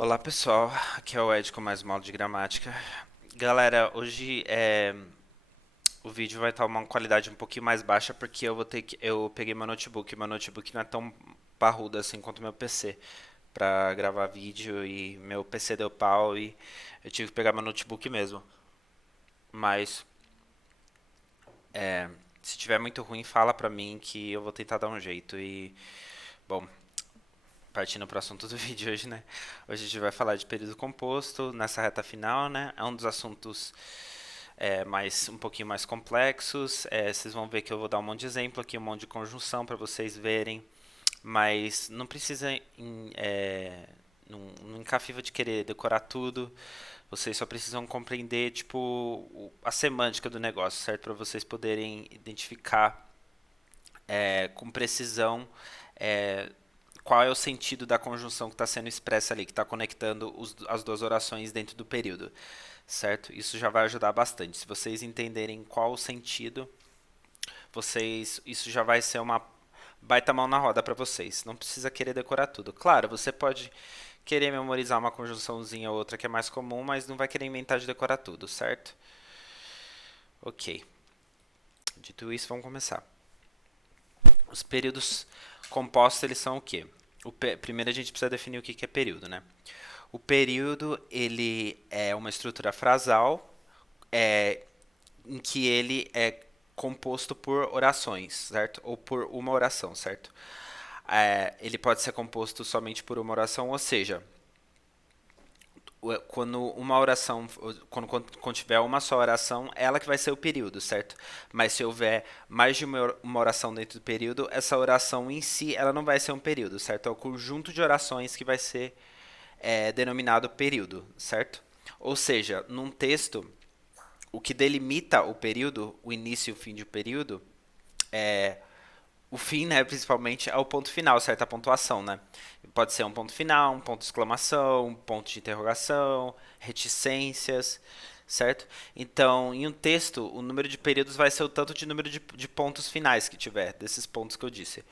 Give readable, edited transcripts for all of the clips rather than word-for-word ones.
Olá pessoal, aqui é o Ed com mais uma aula de gramática. Galera, hoje o vídeo vai estar uma qualidade um pouquinho mais baixa porque eu peguei meu notebook não é tão parrudo assim quanto meu PC pra gravar vídeo e meu PC deu pau e eu tive que pegar meu notebook mesmo. Mas se tiver muito ruim, fala pra mim que eu vou tentar dar um jeito e bom, partindo para o assunto do vídeo hoje, né? Hoje a gente vai falar de período composto nessa reta final, né? É um dos assuntos um pouquinho mais complexos. Vocês vão ver que eu vou dar um monte de exemplo aqui, um monte de conjunção para vocês verem, mas não precisa não encafiva de querer decorar tudo. Vocês só precisam compreender tipo a semântica do negócio, certo? Para vocês poderem identificar com precisão é, qual é o sentido da conjunção que está sendo expressa ali, que está conectando as duas orações dentro do período, certo? Isso já vai ajudar bastante. Se vocês entenderem qual o sentido, isso já vai ser uma baita mão na roda para vocês. Não precisa querer decorar tudo. Claro, você pode querer memorizar uma conjunçãozinha ou outra que é mais comum, mas não vai querer inventar de decorar tudo, certo? Ok. Dito isso, vamos começar. Os períodos compostos, eles são o quê? Primeiro a gente precisa definir o que é período, né? O período, ele é uma estrutura frasal é, em que ele é composto por orações, certo? Ou por uma oração, certo? Ele pode ser composto somente por uma oração, ou seja, quando uma oração, quando tiver uma só oração, ela que vai ser o período, certo? Mas se houver mais de uma oração dentro do período, essa oração em si, ela não vai ser um período, certo? É o conjunto de orações que vai ser denominado período, certo? Ou seja, num texto, o que delimita o período, o início e o fim de um período, é o fim, né, principalmente, é o ponto final, certo? A pontuação, né? Pode ser um ponto final, um ponto de exclamação, um ponto de interrogação, reticências, certo? Então, em um texto, o número de períodos vai ser o tanto de número de pontos finais que tiver, desses pontos que eu disse,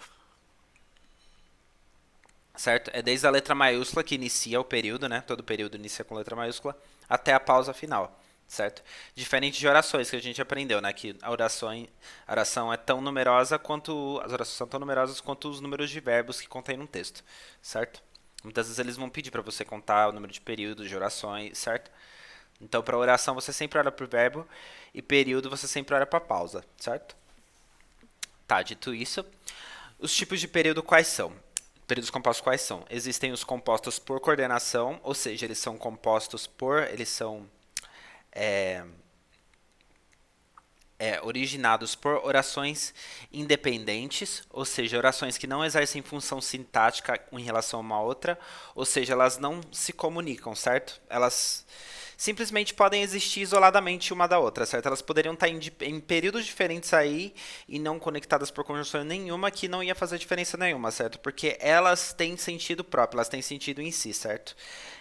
certo? É desde a letra maiúscula que inicia o período, né? Todo período inicia com letra maiúscula, até a pausa final, certo? Diferente de orações que a gente aprendeu, né? Que a oração é tão numerosa quanto as orações são tão numerosas quanto os números de verbos que contém num texto, certo? Muitas vezes eles vão pedir para você contar o número de períodos de orações, certo? Então, para oração você sempre olha para o verbo e período você sempre olha para a pausa, certo? Tá, dito isso, os tipos de período quais são? Períodos compostos quais são? Existem os compostos por coordenação, ou seja, eles são compostos por, eles são é, originados por orações independentes, ou seja, orações que não exercem função sintática em relação a uma outra, ou seja, elas não se comunicam, certo? Elas simplesmente podem existir isoladamente uma da outra, certo? Elas poderiam estar em períodos diferentes aí e não conectadas por conjunção nenhuma, que não ia fazer diferença nenhuma, certo? Porque elas têm sentido próprio, elas têm sentido em si, certo?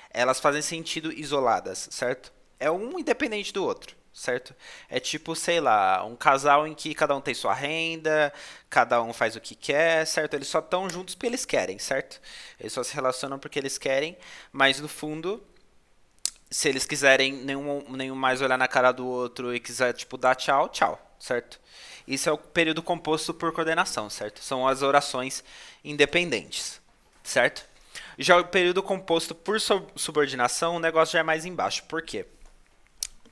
Elas fazem sentido isoladas, certo? É um independente do outro, certo? É tipo, sei lá, um casal em que cada um tem sua renda, cada um faz o que quer, certo? Eles só estão juntos porque eles querem, certo? Eles só se relacionam porque eles querem, mas no fundo, se eles quiserem nenhum mais olhar na cara do outro e quiser, tipo, dar tchau, tchau, certo? Isso é o período composto por coordenação, certo? São as orações independentes, certo? Já o período composto por subordinação, o negócio já é mais embaixo. Por quê?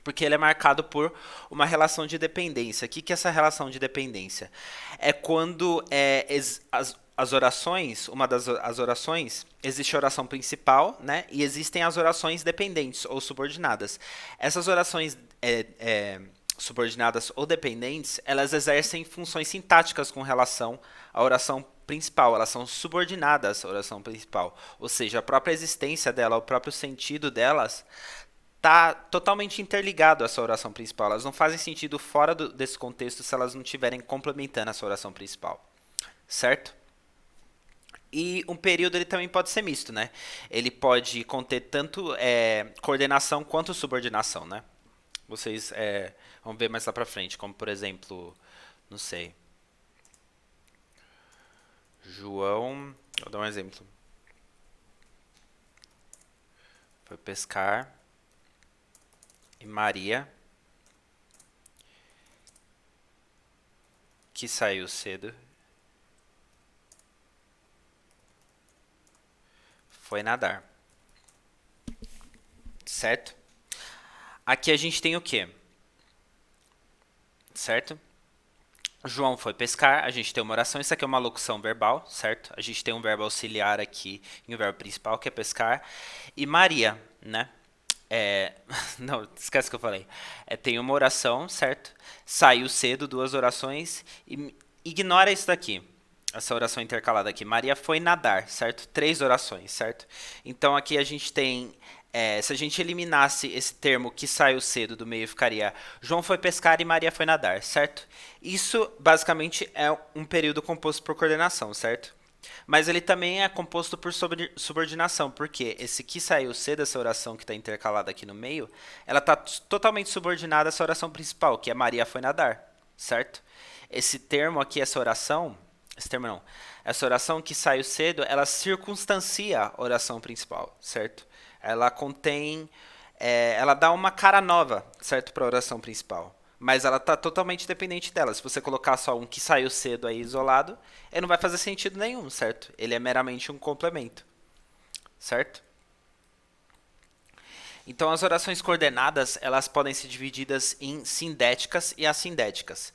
Porque ele é marcado por uma relação de dependência. O que é essa relação de dependência? É quando as orações, uma das as orações, existe a oração principal, né? E existem as orações dependentes ou subordinadas. Essas orações subordinadas ou dependentes, elas exercem funções sintáticas com relação à oração principal, elas são subordinadas à oração principal. Ou seja, a própria existência dela, o próprio sentido delas tá totalmente interligado à sua oração principal. Elas não fazem sentido fora desse contexto se elas não estiverem complementando a sua oração principal, certo? E um período ele também pode ser misto, né? Ele pode conter tanto coordenação quanto subordinação, né? Vocês vão ver mais lá pra frente, como por exemplo, não sei, João, vou dar um exemplo. foi pescar. E Maria, que saiu cedo, foi nadar. Certo? Aqui a gente tem o quê? Certo? João foi pescar, a gente tem uma oração, isso aqui é uma locução verbal, certo? A gente tem um verbo auxiliar aqui e um verbo principal, que é pescar. E Maria, né? Não, esquece o que eu falei. Tem uma oração, certo? Saiu cedo, duas orações. E ignora isso daqui, essa oração intercalada aqui. Maria foi nadar, certo? Três orações, certo? Então aqui a gente tem se a gente eliminasse esse termo que saiu cedo do meio, ficaria João foi pescar e Maria foi nadar, certo? Isso basicamente é um período composto por coordenação, certo? Mas ele também é composto por subordinação, porque esse que saiu cedo, essa oração que está intercalada aqui no meio, ela está totalmente subordinada a essa oração principal, que é Maria foi nadar, certo? Esse termo aqui, esse termo não, essa oração que saiu cedo, ela circunstancia a oração principal, certo? Ela contém, ela dá uma cara nova, certo, para a oração principal. Mas ela está totalmente dependente dela. Se você colocar só um que saiu cedo aí isolado, ele não vai fazer sentido nenhum, certo? Ele é meramente um complemento, certo? Então as orações coordenadas, elas podem ser divididas em sindéticas e assindéticas.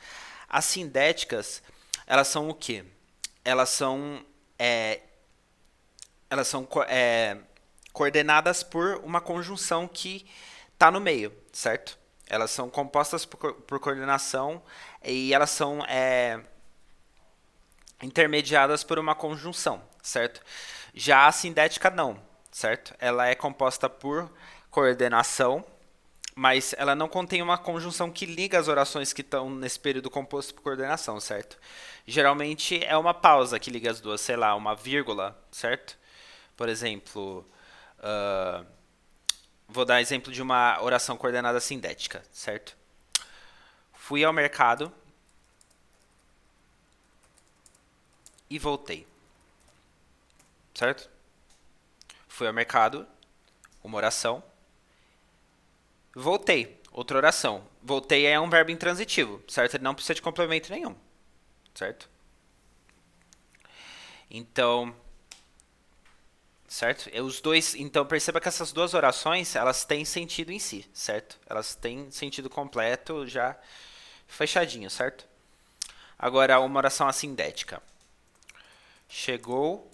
As sindéticas, elas são o quê? Elas são, coordenadas por uma conjunção que está no meio, certo? Elas são compostas por coordenação e elas são intermediadas por uma conjunção, certo? Já a sindética não, certo? Ela é composta por coordenação, mas ela não contém uma conjunção que liga as orações que estão nesse período composto por coordenação, certo? Geralmente é uma pausa que liga as duas, sei lá, uma vírgula, certo? Por exemplo, vou dar exemplo de uma oração coordenada sindética, certo? Fui ao mercado e voltei, certo? Fui ao mercado, uma oração. Voltei, outra oração. Voltei é um verbo intransitivo, certo? Ele não precisa de complemento nenhum, certo? Então, certo? Os dois, então perceba que essas duas orações, elas têm sentido em si, certo? Elas têm sentido completo já fechadinho, certo? Agora uma oração assindética. Chegou,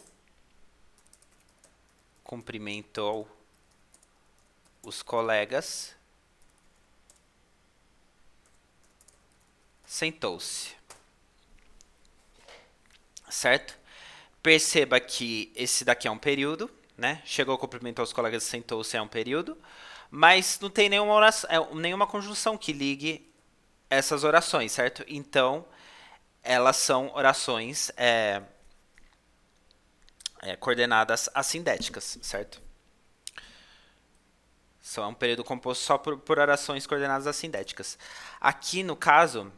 cumprimentou os colegas, sentou-se. Certo? Perceba que esse daqui é um período, né? Chegou, cumprimentou os colegas, sentou-se é um período, mas não tem nenhuma oração, nenhuma conjunção que ligue essas orações, certo? Então, elas são orações coordenadas assindéticas, certo? São um período composto só por orações coordenadas assindéticas. Aqui, no caso,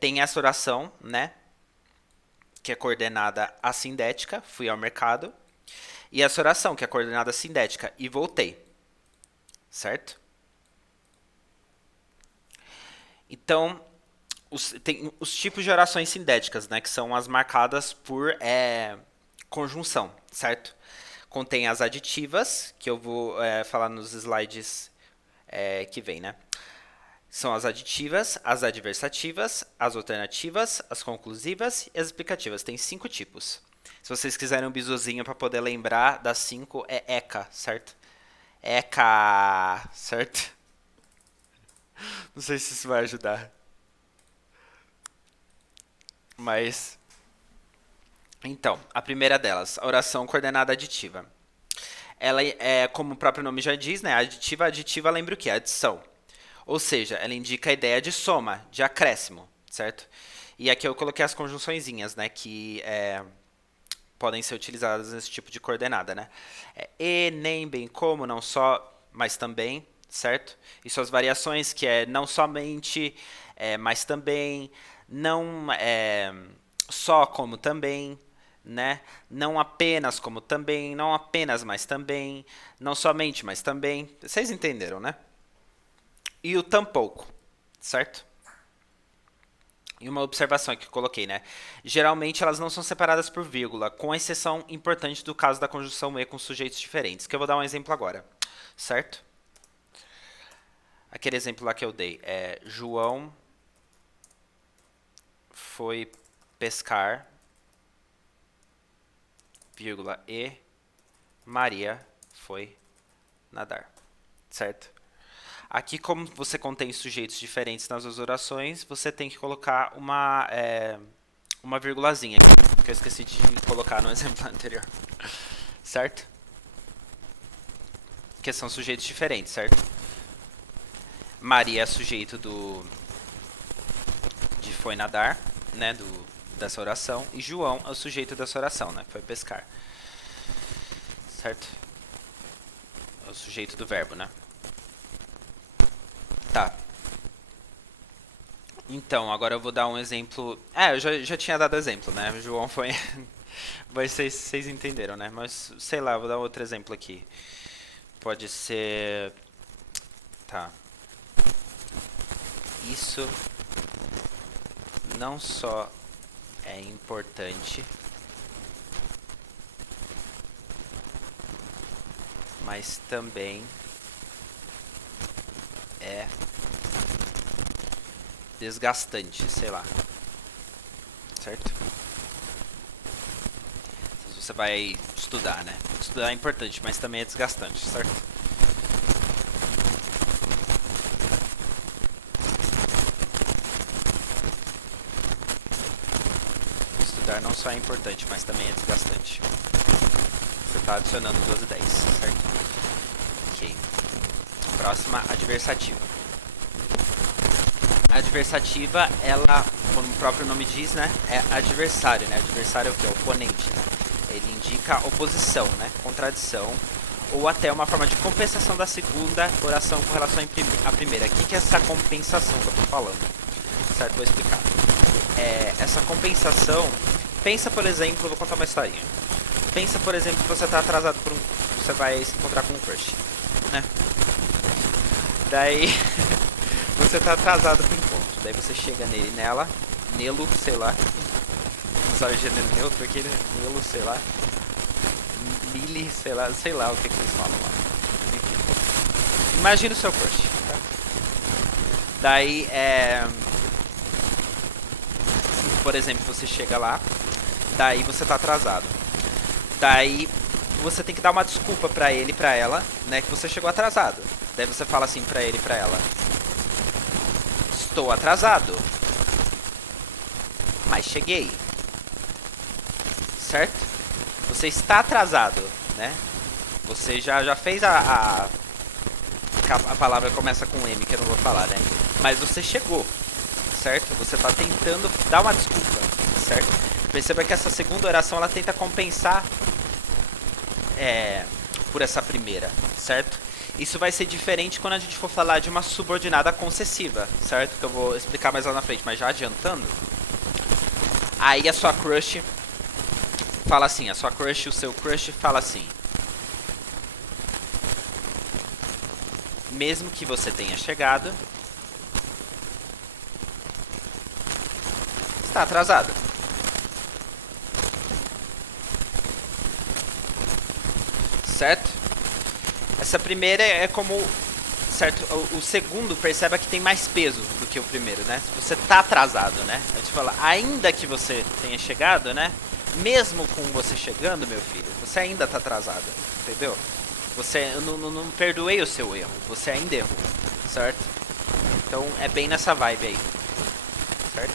tem essa oração, né? Que é coordenada assindética, fui ao mercado. E essa oração, que é coordenada sindética, e voltei. Certo? Então, tem os tipos de orações sindéticas, né? Que são as marcadas por conjunção, certo? Contém as aditivas, que eu vou falar nos slides que vem, né? São as aditivas, as adversativas, as alternativas, as conclusivas e as explicativas. Tem 5 tipos. Se vocês quiserem um bizuzinho para poder lembrar das 5, é ECA, certo? ECA, certo? Não sei se isso vai ajudar. Mas. Então, a primeira delas, a oração coordenada aditiva. Ela é, como o próprio nome já diz, né? Aditiva lembra o quê? Adição. Ou seja, ela indica a ideia de soma, de acréscimo, certo? E aqui eu coloquei as conjunçõezinhas, né? Que podem ser utilizadas nesse tipo de coordenada, né? E, nem, bem como, não só, mas também, certo? E suas variações, que é não somente, mas também, não só como também, né? Não apenas, como também, não apenas, mas também, não somente, mas também. Vocês entenderam, né? E o tampouco, certo? E uma observação aqui que eu coloquei, né? Geralmente elas não são separadas por vírgula, com exceção importante do caso da conjunção e com sujeitos diferentes, que eu vou dar um exemplo agora, certo? Aquele exemplo lá que eu dei é João foi pescar, vírgula, e Maria foi nadar, certo? Aqui, como você contém sujeitos diferentes nas duas orações, você tem que colocar uma vírgulazinha aqui, que eu esqueci de colocar no exemplo anterior, certo? Que são sujeitos diferentes, certo? Maria é sujeito de foi nadar, né, dessa oração, e João é o sujeito dessa oração, né, foi pescar, certo? É o sujeito do verbo, né? Tá. Então, agora eu vou dar um exemplo. Eu já tinha dado exemplo, né? O João foi. Mas vocês entenderam, né? Mas sei lá, vou dar outro exemplo aqui. Pode ser. Tá. Isso não só é importante, mas também é desgastante, sei lá. Certo? Você vai estudar, né? Estudar é importante, mas também é desgastante, certo? Estudar não só é importante, mas também é desgastante. Você está adicionando duas ideias, certo? Ok. Próxima, adversativa. A adversativa, ela, como o próprio nome diz, né, é adversário, né? Adversário é o que? Oponente, né? Ele indica oposição, né? Contradição, ou até uma forma de compensação da segunda oração com relação à primeira. O que é essa compensação que eu estou falando? Certo? Vou explicar. Essa compensação, pensa, por exemplo, vou contar uma historinha. Pensa, por exemplo, que você está atrasado por você vai se encontrar com um crush, né? Daí você tá atrasado pro encontro. Daí você chega nele, nela, nelo, sei lá. Usar o gênero neutro aqui, né? Nelo, sei lá. Lily, sei lá o que eles falam lá. Enfim. Imagina o seu crush, tá? Daí, por exemplo, você chega lá, daí você tá atrasado. Daí você tem que dar uma desculpa pra ele e pra ela, né, que você chegou atrasado. Daí você fala assim pra ele e pra ela: estou atrasado, mas cheguei. Certo? Você está atrasado, né? Você já fez a palavra começa com M, que eu não vou falar, né? Mas você chegou, certo? Você está tentando dar uma desculpa, certo? Perceba que essa segunda oração ela tenta compensar por essa primeira, certo? Isso vai ser diferente quando a gente for falar de uma subordinada concessiva, certo? Que eu vou explicar mais lá na frente, mas já adiantando. Aí a sua crush fala assim, o seu crush fala assim: mesmo que você tenha chegado, está atrasado. Certo? Essa primeira é como, certo? O segundo, perceba que tem mais peso do que o primeiro, né? Você tá atrasado, né? A gente fala, ainda que você tenha chegado, né? Mesmo com você chegando, meu filho, você ainda tá atrasado, entendeu? Eu não perdoei o seu erro, você ainda errou, certo? Então é bem nessa vibe aí, certo?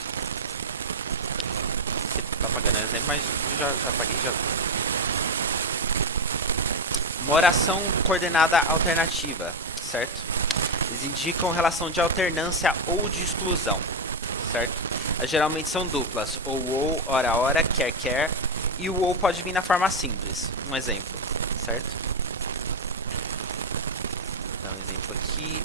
Você tá pagando exemplo, mas já paguei já. Uma oração coordenada alternativa, certo? Eles indicam relação de alternância ou de exclusão, certo? Geralmente são duplas, ou, ora, quer, e o ou pode vir na forma simples. Um exemplo, certo? Vou dar um exemplo aqui.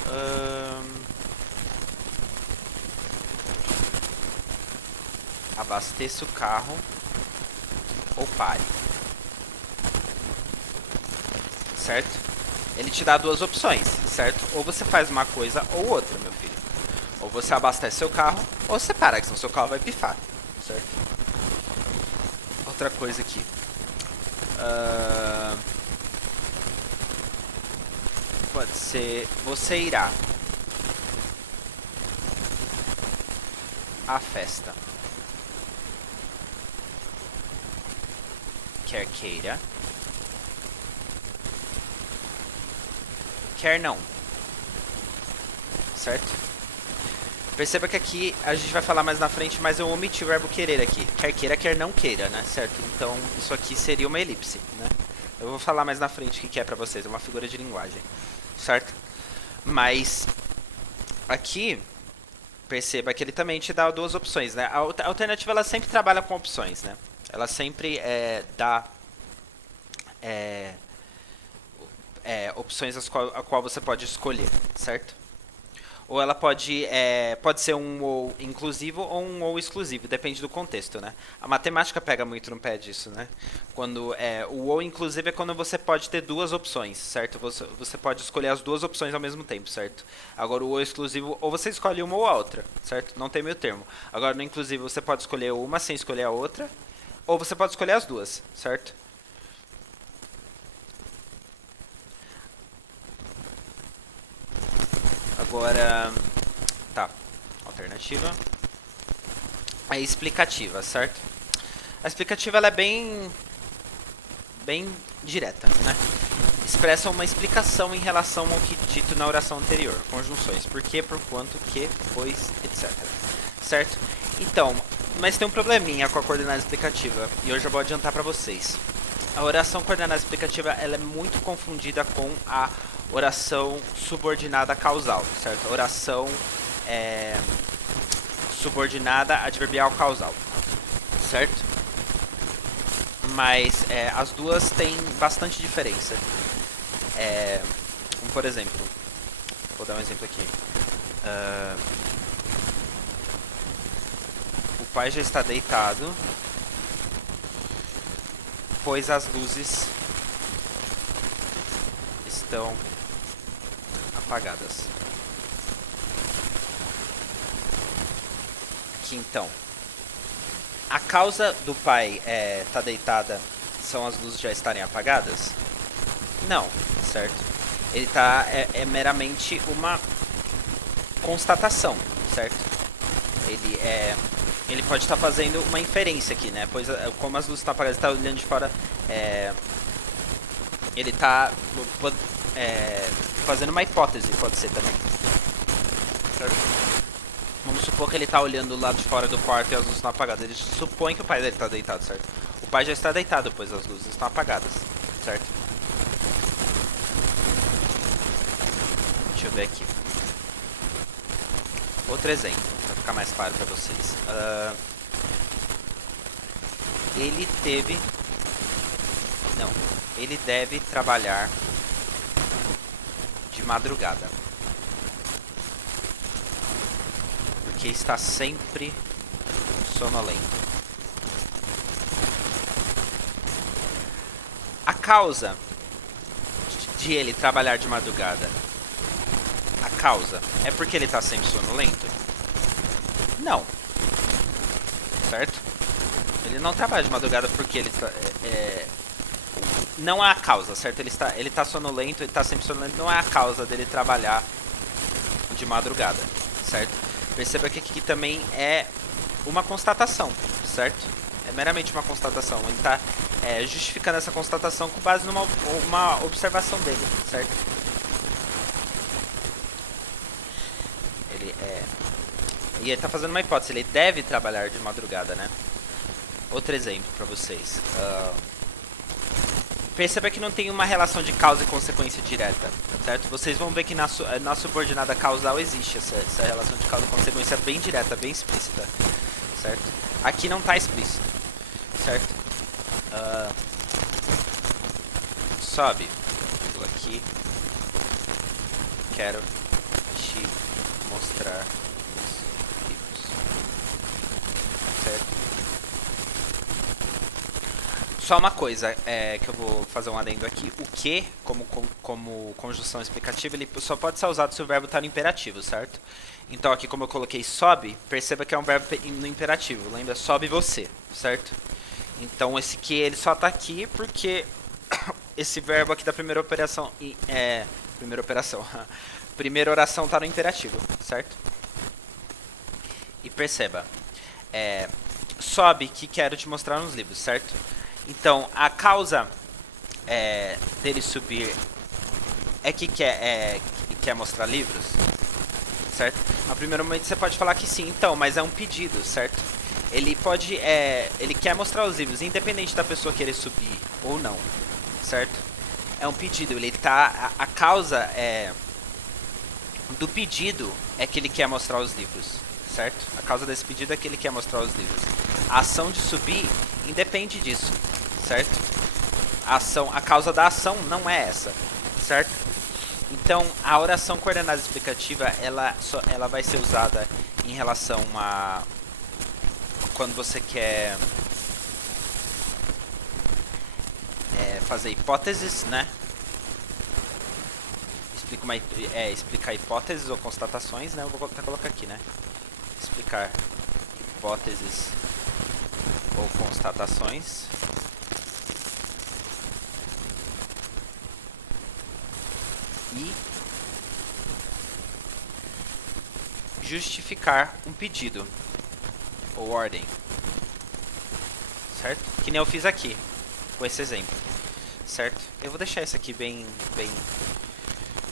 Abasteça o carro ou pare, certo? Ele te dá duas opções, certo? Ou você faz uma coisa ou outra, meu filho. Ou você abastece seu carro, ou você para, que senão seu carro vai pifar, certo? Outra coisa aqui. Pode ser, você irá à festa, quer queira, quer não, certo? Perceba que aqui a gente vai falar mais na frente, mas eu omiti o verbo querer aqui. Quer queira, quer não queira, né? Certo? Então isso aqui seria uma elipse, né? Eu vou falar mais na frente o que é pra vocês, é uma figura de linguagem, certo? Mas aqui, perceba que ele também te dá duas opções, né? A alternativa, ela sempre trabalha com opções, né? Ela sempre dá opções a qual você pode escolher, certo? Ou ela pode ser um ou inclusivo ou um ou exclusivo, depende do contexto, né? A matemática pega muito no pé disso, né? Quando o ou inclusivo é quando você pode ter duas opções, certo? Você pode escolher as duas opções ao mesmo tempo, certo? Agora o ou exclusivo, ou você escolhe uma ou a outra, certo? Não tem meio termo. Agora no inclusivo você pode escolher uma sem escolher a outra, ou você pode escolher as duas, certo? Agora, tá, alternativa. A explicativa, certo? A explicativa, ela é bem direta, né? Expressa uma explicação em relação ao que dito na oração anterior. Conjunções, por quê, por quanto, que, pois, etc. Certo? Então, mas tem um probleminha com a coordenada explicativa, e eu já vou adiantar para vocês. A oração coordenada explicativa, ela é muito confundida com a oração subordinada causal, certo? A oração subordinada adverbial causal, certo? Mas as duas têm bastante diferença. Por exemplo, vou dar um exemplo aqui. O pai já está deitado, pois as luzes estão apagadas. Aqui então, a causa do pai estar deitada são as luzes já estarem apagadas? Não, certo? Ele tá meramente uma constatação, certo? Ele pode estar fazendo uma inferência aqui, né? Pois como as luzes estão apagadas, ele está olhando de fora, ele está fazendo uma hipótese, pode ser também. Certo? Vamos supor que ele está olhando do lado de fora do quarto e as luzes estão apagadas. Ele supõe que o pai dele está deitado, certo? O pai já está deitado, pois as luzes estão apagadas, certo? Deixa eu ver aqui. Outro exemplo, para ficar mais claro para vocês. Ele deve trabalhar de madrugada, porque está sempre sonolento. A causa de ele trabalhar de madrugada, a causa é porque ele está sempre sonolento? Não. Certo? Ele não trabalha de madrugada porque ele está... não é a causa, certo? Ele tá sonolento, ele está sempre sonolento, não é a causa dele trabalhar de madrugada, certo? Perceba que aqui também é uma constatação, certo? É meramente uma constatação. Ele está justificando essa constatação com base numa uma observação dele, certo? E ele está fazendo uma hipótese, ele deve trabalhar de madrugada, né? Outro exemplo para vocês. Perceba que não tem uma relação de causa e consequência direta, certo? Vocês vão ver que na subordinada causal existe essa relação de causa e consequência bem direta, bem explícita, certo? Aqui não está explícito, certo? Sobe, aqui, quero te mostrar os livros, certo? Só uma coisa que eu vou fazer um adendo aqui. O que, como conjunção explicativa, ele só pode ser usado se o verbo está no imperativo, certo? Então aqui como eu coloquei sobe, perceba que é um verbo no imperativo. Lembra? Sobe você, certo? Então esse que ele só está aqui porque esse verbo aqui da primeira operação... primeira oração está no imperativo, certo? E perceba, sobe que quero te mostrar nos livros, certo? Então, a causa dele subir é que quer mostrar livros, certo? No primeiro momento você pode falar que sim, então, mas é um pedido, certo? Ele pode, ele quer mostrar os livros, independente da pessoa querer subir ou não, certo? É um pedido, ele tá, a causa do pedido é que ele quer mostrar os livros, certo? A causa desse pedido é que ele quer mostrar os livros. A ação de subir independe disso, certo? A causa da ação não é essa, certo? Então, a oração coordenada explicativa, ela vai ser usada em relação a quando você quer fazer hipóteses, né? Explicar hipóteses ou constatações, né? Eu vou até colocar aqui, né? Explicar hipóteses ou constatações. E justificar um pedido ou ordem, certo? Que nem eu fiz aqui, com esse exemplo, certo? Eu vou deixar isso aqui bem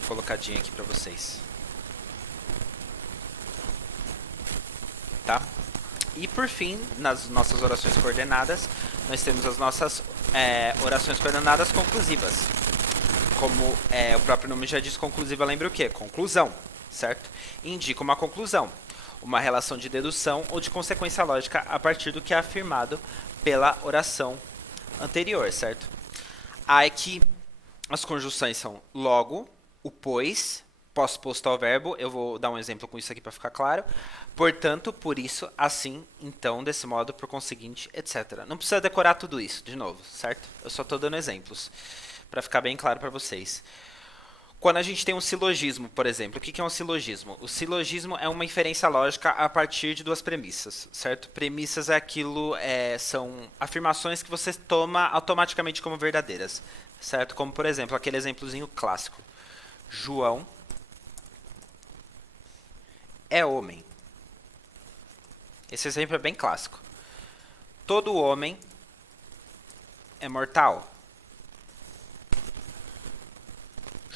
colocadinho aqui pra vocês, tá? E por fim, nas nossas orações coordenadas, nós temos as nossas orações coordenadas conclusivas. Como o próprio nome já diz, conclusiva lembra o quê? Conclusão, certo? Indica uma conclusão, uma relação de dedução ou de consequência lógica a partir do que é afirmado pela oração anterior, certo? Aqui as conjunções são logo, o pois, pós-posto ao verbo, eu vou dar um exemplo com isso aqui para ficar claro. Portanto, por isso, assim, então, desse modo, por conseguinte, etc. Não precisa decorar tudo isso de novo, certo? Eu só estou dando exemplos para ficar bem claro para vocês. Quando a gente tem um silogismo, por exemplo, o que é um silogismo? O silogismo é uma inferência lógica a partir de duas premissas, certo? Premissas é aquilo, são afirmações que você toma automaticamente como verdadeiras, certo? Como, por exemplo, aquele exemplozinho clássico. João é homem. Esse exemplo é bem clássico. Todo homem é mortal.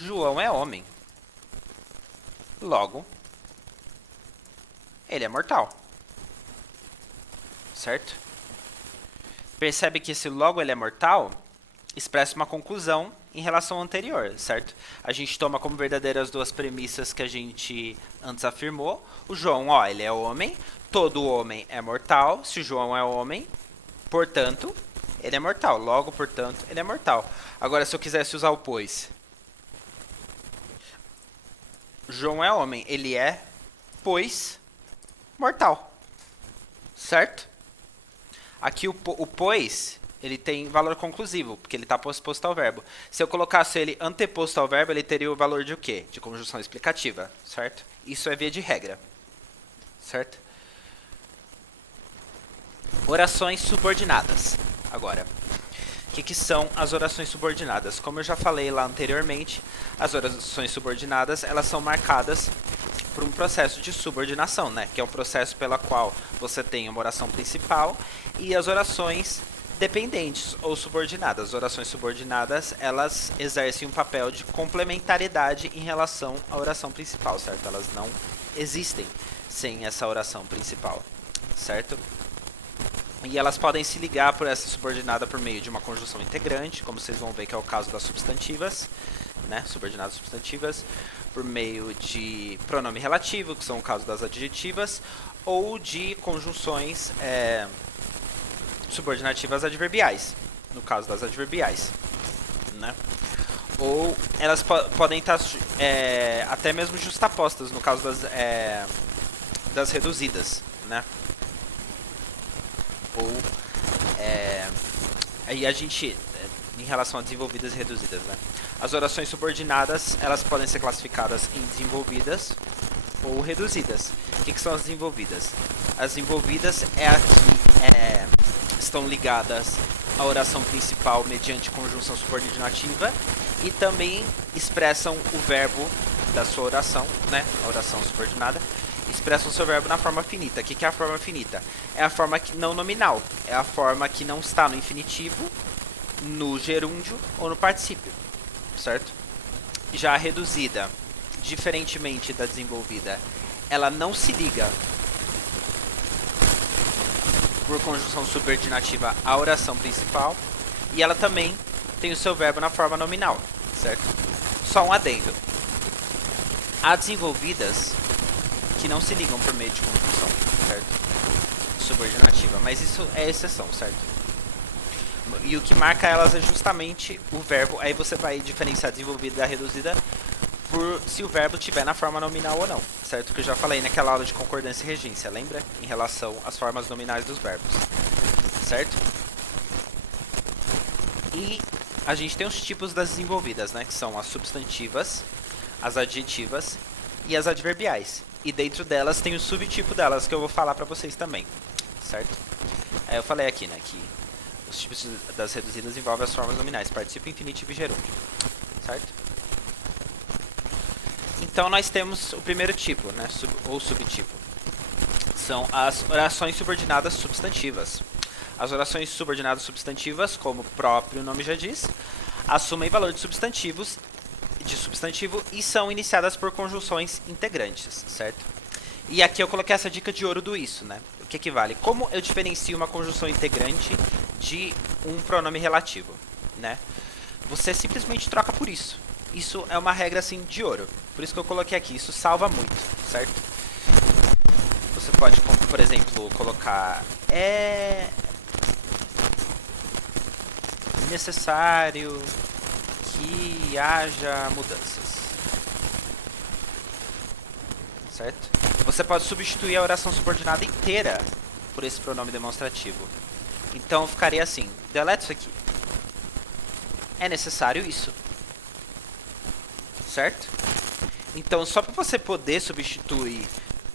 João é homem. Logo, ele é mortal. Certo? Percebe que esse logo ele é mortal expressa uma conclusão em relação ao anterior, certo? A gente toma como verdadeiras as duas premissas que a gente antes afirmou. O João, ele é homem. Todo homem é mortal. Se o João é homem, portanto, ele é mortal. Logo, portanto, ele é mortal. Agora, se eu quisesse usar o pois... João é homem, ele é, pois, mortal, certo? Aqui o pois, ele tem valor conclusivo, porque ele está posposto ao verbo. Se eu colocasse ele anteposto ao verbo, ele teria o valor de o quê? De conjunção explicativa, certo? Isso é via de regra, certo? Orações subordinadas, agora. O que são as orações subordinadas? Como eu já falei lá anteriormente, as orações subordinadas elas são marcadas por um processo de subordinação, né? Que é um processo pela qual você tem uma oração principal e as orações dependentes ou subordinadas. As orações subordinadas elas exercem um papel de complementariedade em relação à oração principal, certo? Elas não existem sem essa oração principal, certo? E elas podem se ligar por essa subordinada por meio de uma conjunção integrante, como vocês vão ver que é o caso das substantivas, né? Subordinadas substantivas, por meio de pronome relativo, que são o caso das adjetivas, ou de conjunções subordinativas adverbiais, no caso das adverbiais, né? Ou elas podem estar até mesmo justapostas, no caso das reduzidas, né? Ou Aí a gente, em relação a desenvolvidas e reduzidas, né? As orações subordinadas, elas podem ser classificadas em desenvolvidas ou reduzidas. O que são as desenvolvidas? As desenvolvidas é a que estão ligadas à oração principal mediante conjunção subordinativa e também expressam o verbo da sua oração, né? A oração subordinada expressam o seu verbo na forma finita. O que é a forma finita? É a forma não nominal. É a forma que não está no infinitivo, no gerúndio ou no particípio, certo? Já a reduzida, diferentemente da desenvolvida, ela não se liga por conjunção subordinativa à oração principal e ela também tem o seu verbo na forma nominal, certo? Só um adendo. Há desenvolvidas que não se ligam por meio de conjunção, certo? Subordinativa, mas isso é exceção, certo? E o que marca elas é justamente o verbo. Aí você vai diferenciar a desenvolvida da reduzida por se o verbo estiver na forma nominal ou não, certo? Que eu já falei naquela aula de concordância e regência, lembra? Em relação às formas nominais dos verbos, certo? E a gente tem os tipos das desenvolvidas, né? Que são as substantivas, as adjetivas e as adverbiais. E dentro delas tem o subtipo delas, que eu vou falar pra vocês também, certo? Aí eu falei aqui, né, que os tipos das reduzidas envolvem as formas nominais, particípio, infinitivo e gerúndio, certo? Então nós temos o primeiro tipo, né, ou subtipo. São as orações subordinadas substantivas. As orações subordinadas substantivas, como o próprio nome já diz, assumem valor de substantivo e são iniciadas por conjunções integrantes, certo? E aqui eu coloquei essa dica de ouro do isso, né? O que equivale? Como eu diferencio uma conjunção integrante de um pronome relativo, né? Você simplesmente troca por isso. Isso é uma regra assim de ouro. Por isso que eu coloquei aqui. Isso salva muito, certo? Você pode, por exemplo, colocar necessário que haja mudanças, certo? Você pode substituir a oração subordinada inteira por esse pronome demonstrativo. Então ficaria assim: deleta isso aqui. É necessário isso, certo? Então, só para você poder substituir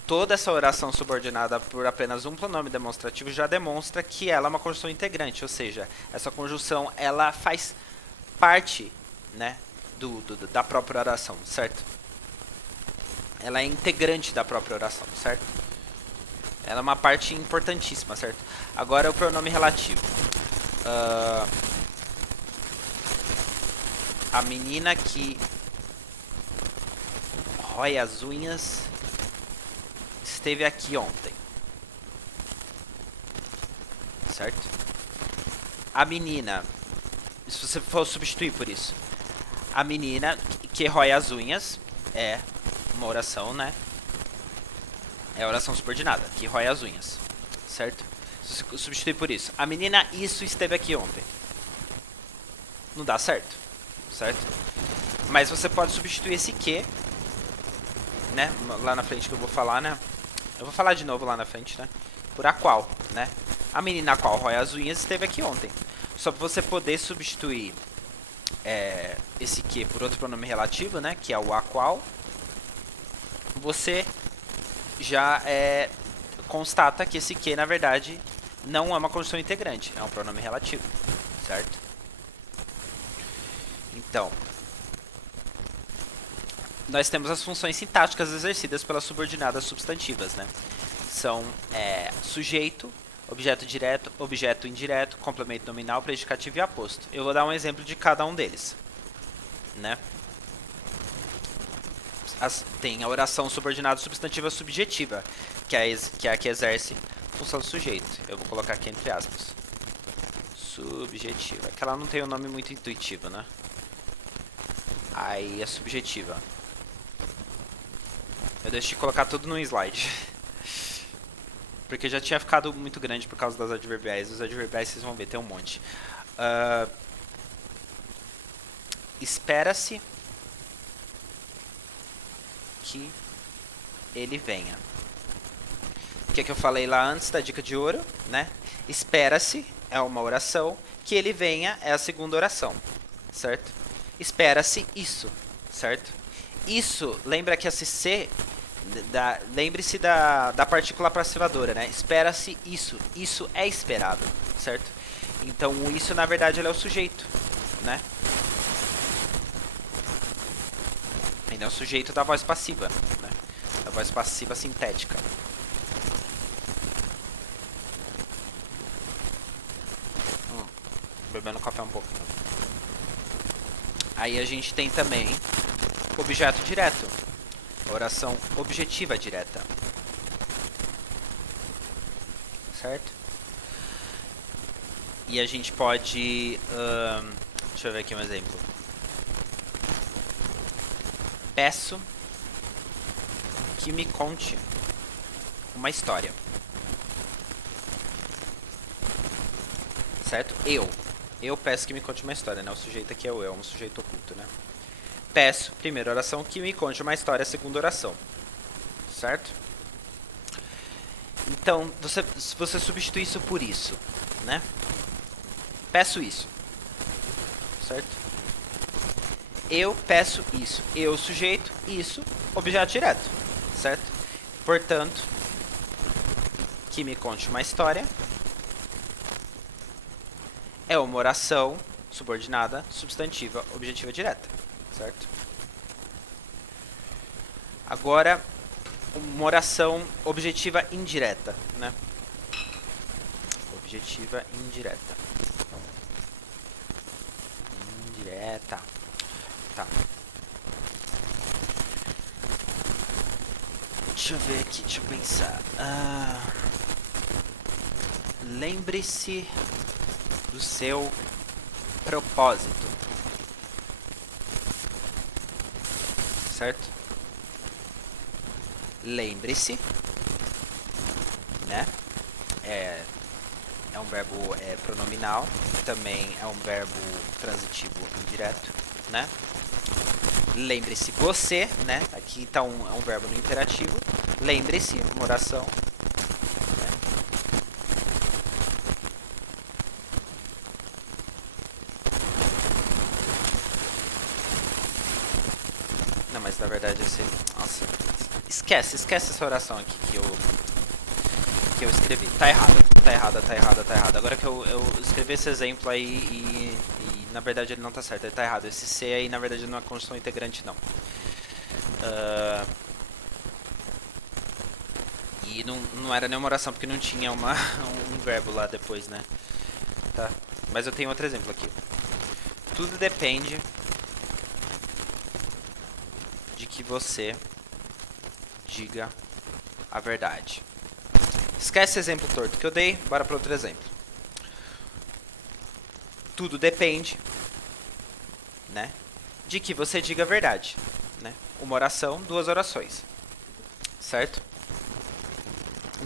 toda essa oração subordinada por apenas um pronome demonstrativo já demonstra que ela é uma conjunção integrante, ou seja, essa conjunção ela faz parte, né, da própria oração, certo? Ela é integrante da própria oração, certo? Ela é uma parte importantíssima, certo? Agora o pronome relativo. A menina que rói as unhas esteve aqui ontem, certo? A menina, se você for substituir por isso, a menina que rói as unhas é uma oração, né? É a oração subordinada, que rói as unhas, certo? Se você substituir por isso, a menina isso esteve aqui ontem, não dá certo, certo? Mas você pode substituir esse que, né? Lá na frente que eu vou falar, né? Eu vou falar de novo lá na frente, né? Por a qual, né? A menina a qual rói as unhas esteve aqui ontem. Só para você poder substituir esse que por outro pronome relativo, né? Que é o a qual. Você já constata que esse que, na verdade, não é uma conjunção integrante. É um pronome relativo, certo? Então, nós temos as funções sintáticas exercidas pelas subordinadas substantivas, né? São sujeito, objeto direto, objeto indireto, complemento nominal, predicativo e aposto. Eu vou dar um exemplo de cada um deles, né? Tem a oração subordinada substantiva subjetiva, que é a que exerce função do sujeito. Eu vou colocar aqui entre aspas. Subjetiva. É que ela não tem um nome muito intuitivo, né? Aí é subjetiva. Eu deixei colocar tudo num slide. Porque já tinha ficado muito grande por causa das adverbiais. Os adverbiais vocês vão ver, tem um monte. Espera-se que ele venha. O que eu falei lá antes da dica de ouro, né? Espera-se é uma oração, que ele venha é a segunda oração, certo? Espera-se isso, certo? Isso, lembra que esse C, lembre-se da partícula passivadora, né? Espera-se isso, isso é esperado, certo? Então o isso na verdade ele é o sujeito, né? Ele é o sujeito da voz passiva, né? Da voz passiva sintética. Bebendo café um pouco. Aí a gente tem também objeto direto, oração objetiva direta, certo? E a gente pode, deixa eu ver aqui um exemplo. Peço que me conte uma história, certo? Eu peço que me conte uma história, né? O sujeito aqui é o eu, é um sujeito oculto, né? Peço, primeira oração, que me conte uma história, segunda oração, certo? Então, você substitui isso por isso, né? Peço isso, certo? Eu peço isso. Eu, sujeito, isso, objeto direto, certo? Portanto, que me conte uma história é uma oração subordinada, substantiva, objetiva direta, certo? Agora, uma oração objetiva indireta, né? Objetiva indireta. Indireta. Tá. Deixa eu ver aqui, deixa eu pensar. Lembre-se do seu propósito, certo? Lembre-se, né? É um verbo pronominal, também é um verbo transitivo indireto, né? Lembre-se você, né? Aqui tá é um verbo no imperativo. Lembre-se, uma oração. Não, mas na verdade esse... Nossa, esquece essa oração aqui que eu escrevi. Tá errada. Agora que eu escrevi esse exemplo aí e na verdade ele não tá certo, ele tá errado. Esse C aí na verdade não é conjunção integrante não. E não era nenhuma oração porque não tinha um verbo lá depois, né? Tá. Mas eu tenho outro exemplo aqui. Tudo depende de que você diga a verdade. Esquece esse exemplo torto que eu dei, bora para outro exemplo. Tudo depende, né, de que você diga a verdade, né? Uma oração, duas orações, certo?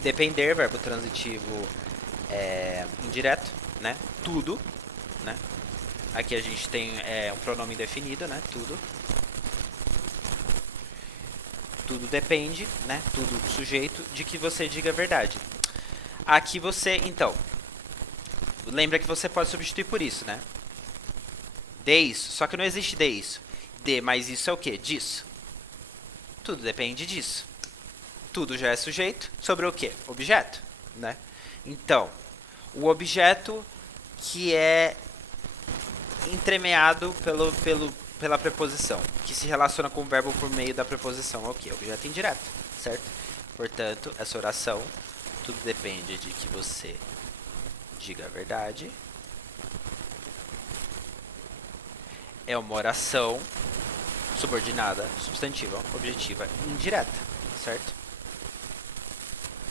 Depender, verbo transitivo indireto, né? Tudo, né? Aqui a gente tem um pronome indefinido, né? Tudo. Tudo depende, né? Tudo sujeito de que você diga a verdade. Aqui você, então, lembra que você pode substituir por isso, né? De isso, só que não existe de isso. De mais isso é o quê? Disso. Tudo depende disso. Tudo já é sujeito sobre o quê? Objeto, né? Então, o objeto que é entremeado pela preposição, que se relaciona com o verbo por meio da preposição, é o quê? Objeto indireto, certo? Portanto, essa oração, tudo depende de que você diga a verdade, é uma oração subordinada, substantiva, objetiva, indireta, certo?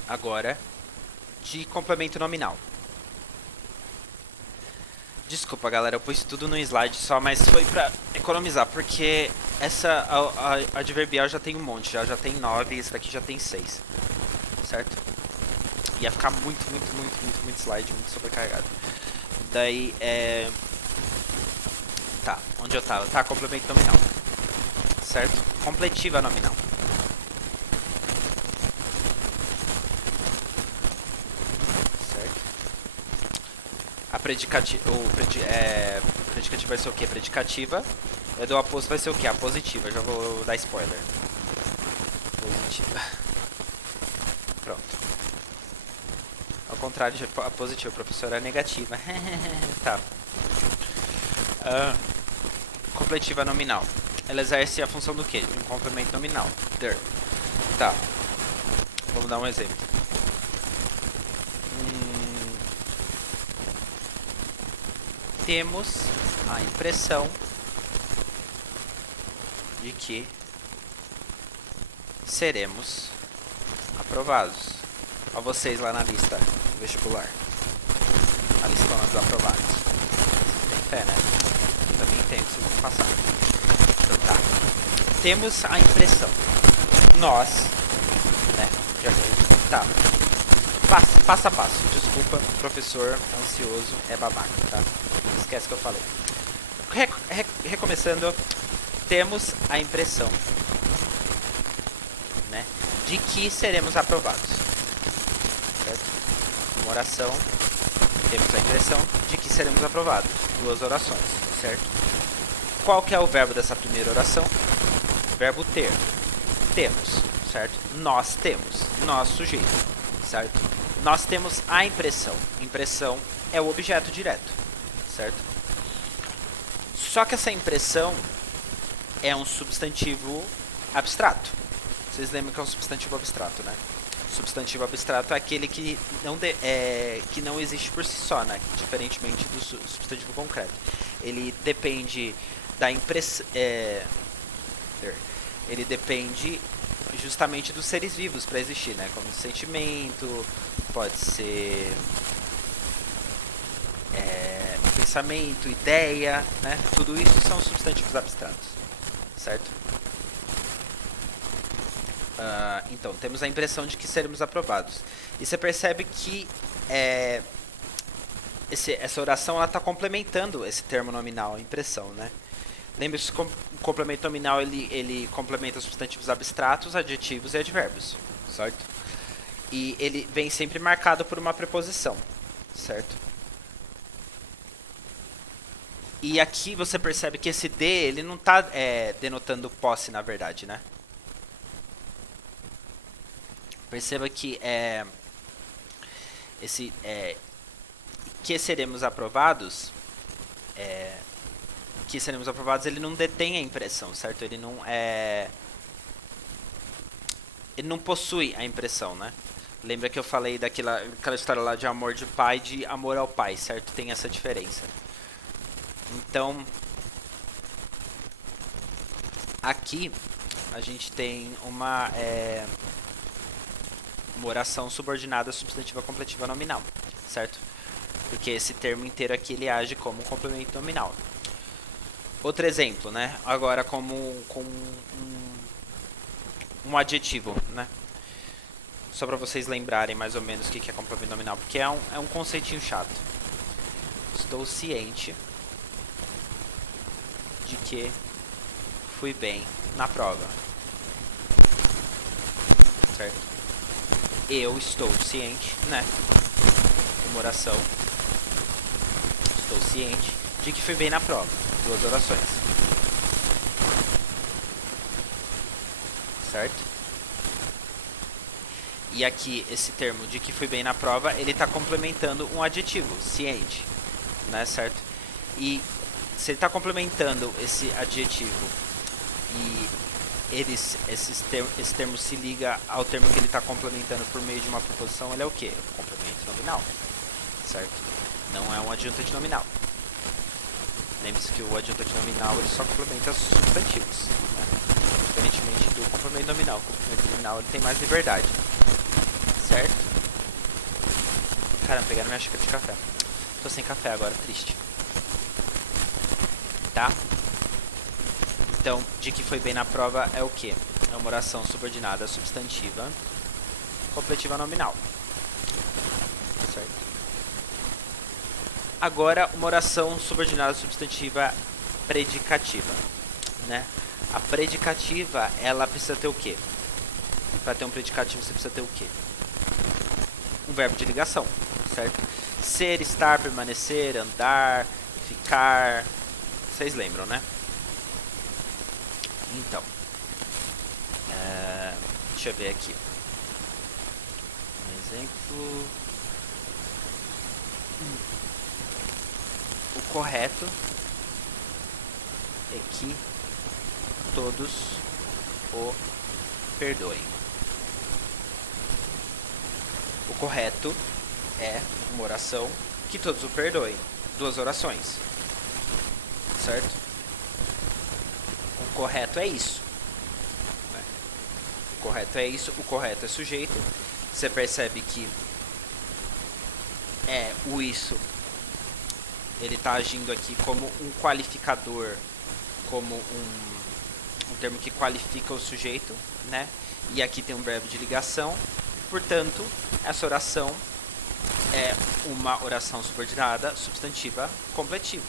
Agora, de complemento nominal. Desculpa, galera, eu pus tudo no slide só, mas foi pra economizar, porque essa a adverbial já tem um monte, já tem 9 e esse daqui já tem 6, certo? Ia ficar muito slide, muito sobrecarregado. Daí, tá, onde eu tava? Tá, complemento nominal, certo? Completiva nominal. predicativo vai ser o quê? Predicativa. E do aposto vai ser o quê? A positiva. Já vou dar spoiler. Positiva. Pronto. Ao contrário de a positiva, a professora é negativa. Tá. Completiva nominal. Ela exerce a função do quê? De um complemento nominal. Tá. Vamos dar um exemplo. Temos a impressão de que seremos aprovados. Olha vocês lá na lista do vestibular. A listona dos aprovados. Vocês têm fé, né? Eu também tenho, que vocês vão passar. Então tá. Temos a impressão. Nós, né? Tá. Passo a passo. Desculpa, professor ansioso é babaca, tá? Não esquece que eu falei. Recomeçando, temos a impressão, né, de que seremos aprovados. Certo? Uma oração, temos a impressão de que seremos aprovados. Duas orações, certo? Qual que é o verbo dessa primeira oração? Verbo ter. Temos, certo? Nós temos. Nós, sujeito, certo? Nós temos a impressão. Impressão é o objeto direto, certo? Só que essa impressão é um substantivo abstrato. Vocês lembram que é um substantivo abstrato, né? Substantivo abstrato é aquele que não existe por si só, né? Diferentemente do substantivo concreto. Ele depende da impressão. Ele depende justamente dos seres vivos para existir, né? Como sentimento, pode ser pensamento, ideia, né? Tudo isso são substantivos abstratos, certo? Então, temos a impressão de que seremos aprovados. E você percebe que essa oração está complementando esse termo nominal, impressão, né? Lembre-se que o complemento nominal ele complementa substantivos abstratos, adjetivos e advérbios, certo? E ele vem sempre marcado por uma preposição, certo? E aqui você percebe que esse de ele não está denotando posse, na verdade, né? Perceba que que seremos aprovados, ele não detém a impressão, certo? Ele não possui a impressão, né? Lembra que eu falei daquela história lá de amor de pai, de amor ao pai, certo? Tem essa diferença. Então, aqui a gente tem uma oração subordinada substantiva completiva nominal, certo? Porque esse termo inteiro aqui ele age como um complemento nominal. Outro exemplo, né? Agora com um adjetivo, né? Só para vocês lembrarem mais ou menos o que é complemento nominal, porque é um conceitinho chato. Estou ciente de que fui bem na prova, certo? Eu estou ciente, né? Uma oração. Estou ciente de que fui bem na prova. Duas orações. Certo? E aqui, esse termo de que fui bem na prova, ele está complementando um adjetivo, ciente, né? Certo? E se ele está complementando esse adjetivo e esse termo se liga ao termo que ele está complementando por meio de uma preposição, ele é o quê? Um complemento nominal, certo? Não é um adjunto nominal. Lembre-se que o adjunto nominal ele só complementa os substantivos, né? Diferentemente do complemento nominal. O complemento nominal ele tem mais liberdade, certo? Caramba, pegaram minha xícara de café. Tô sem café agora, triste. Tá? Então, de que foi bem na prova é o que? É uma oração subordinada substantiva completiva nominal. Certo? Agora, uma oração subordinada substantiva predicativa, né? A predicativa, ela precisa ter o quê? Para ter um predicativo, você precisa ter o quê? Um verbo de ligação, certo? Ser, estar, permanecer, andar, ficar. Vocês lembram, né? Então, deixa eu ver aqui. Um exemplo. O correto é que todos o perdoem. O correto é uma oração que todos o perdoem. Duas orações. Certo? O correto é isso. O correto é isso. O correto é sujeito. Você percebe que o isso, ele está agindo aqui como um qualificador, como um termo que qualifica o sujeito, né? E aqui tem um verbo de ligação. Portanto, essa oração é uma oração subordinada, substantiva, completiva,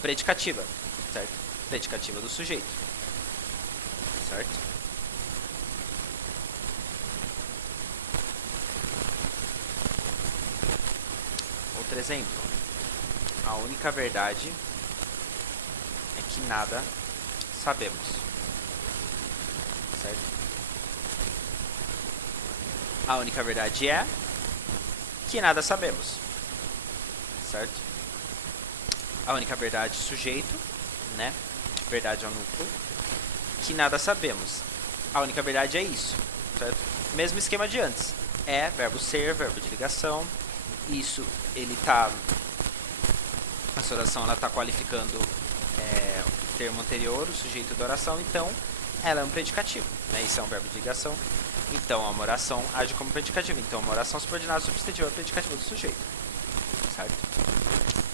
predicativa, certo? Predicativa do sujeito, certo? Outro exemplo. A única verdade é que nada sabemos, certo? A única verdade é que nada sabemos, certo? A única verdade, sujeito, né? Verdade é o núcleo. Que nada sabemos. A única verdade é isso, certo? Mesmo esquema de antes. É, verbo ser, verbo de ligação. Isso, ele tá... Essa oração, ela tá qualificando o termo anterior, o sujeito da oração. Então, ela é um predicativo, né? Isso é um verbo de ligação. Então, uma oração age como predicativo. Então, uma oração subordinada substantiva é predicativa do sujeito. Certo?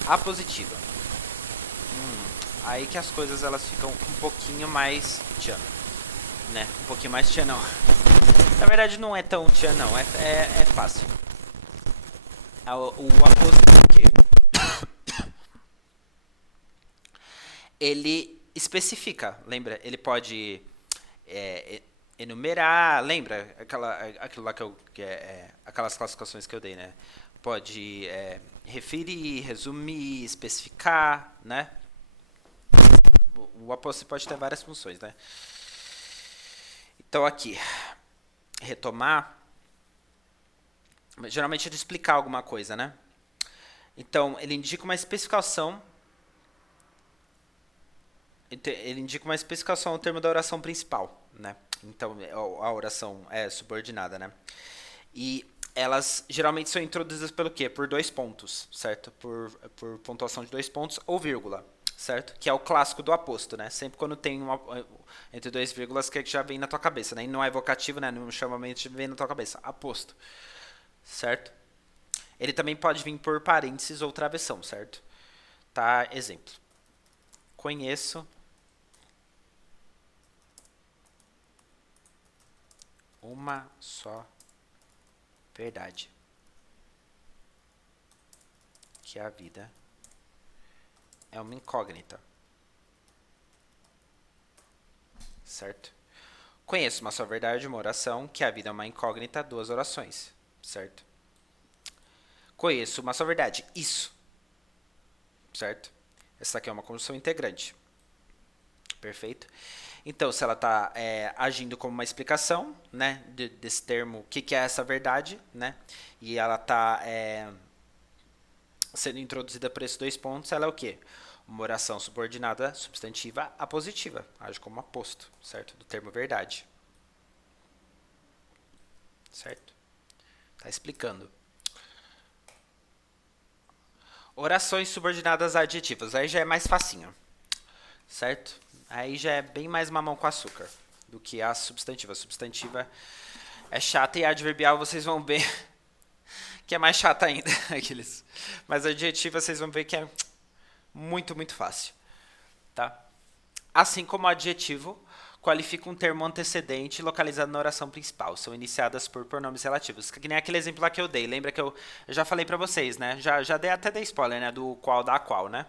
A positiva. Aí que as coisas elas ficam um pouquinho mais tchan, né? Um pouquinho mais tchan não. Na verdade, não é tão tchan não. É fácil. O aposto do quê? Ele especifica, lembra? Ele pode... enumerar, lembra aquilo lá aquelas classificações que eu dei, né? Pode referir, resumir, especificar, né? O apóstolo pode ter várias funções, né? Então aqui, retomar, geralmente é de explicar alguma coisa, né? Então ele indica uma especificação. Ele indica uma especificação ao termo da oração principal, né? Então, a oração é subordinada, né? E elas geralmente são introduzidas pelo quê? Por 2 pontos, certo? Por pontuação de 2 pontos ou vírgula, certo? Que é o clássico do aposto, né? Sempre quando tem entre 2 vírgulas que já vem na tua cabeça, né? E não é vocativo, né? No chamamento vem na tua cabeça. Aposto, certo? Ele também pode vir por parênteses ou travessão, certo? Tá? Exemplo. Conheço uma só verdade, que a vida é uma incógnita, certo? Conheço uma só verdade, uma oração, que a vida é uma incógnita, 2 orações, certo? Conheço uma só verdade, isso, certo? Essa aqui é uma conjunção integrante, perfeito? Então, se ela está agindo como uma explicação, né, desse termo, o que é essa verdade, né, e ela está sendo introduzida por esses 2 pontos, ela é o quê? Uma oração subordinada substantiva apositiva, age como aposto, certo? Do termo verdade. Certo? Está explicando. Orações subordinadas a adjetivos, aí já é mais facinho, certo? Aí já é bem mais mamão com açúcar do que a substantiva. A substantiva é chata e a adverbial vocês vão ver que é mais chata ainda. Aqueles. Mas a adjetiva vocês vão ver que é muito, muito fácil. Tá? Assim como o adjetivo qualifica um termo antecedente localizado na oração principal. São iniciadas por pronomes relativos. Que nem aquele exemplo lá que eu dei. Lembra que eu já falei pra vocês, né? Já dei até spoiler, né? Do qual da qual, né?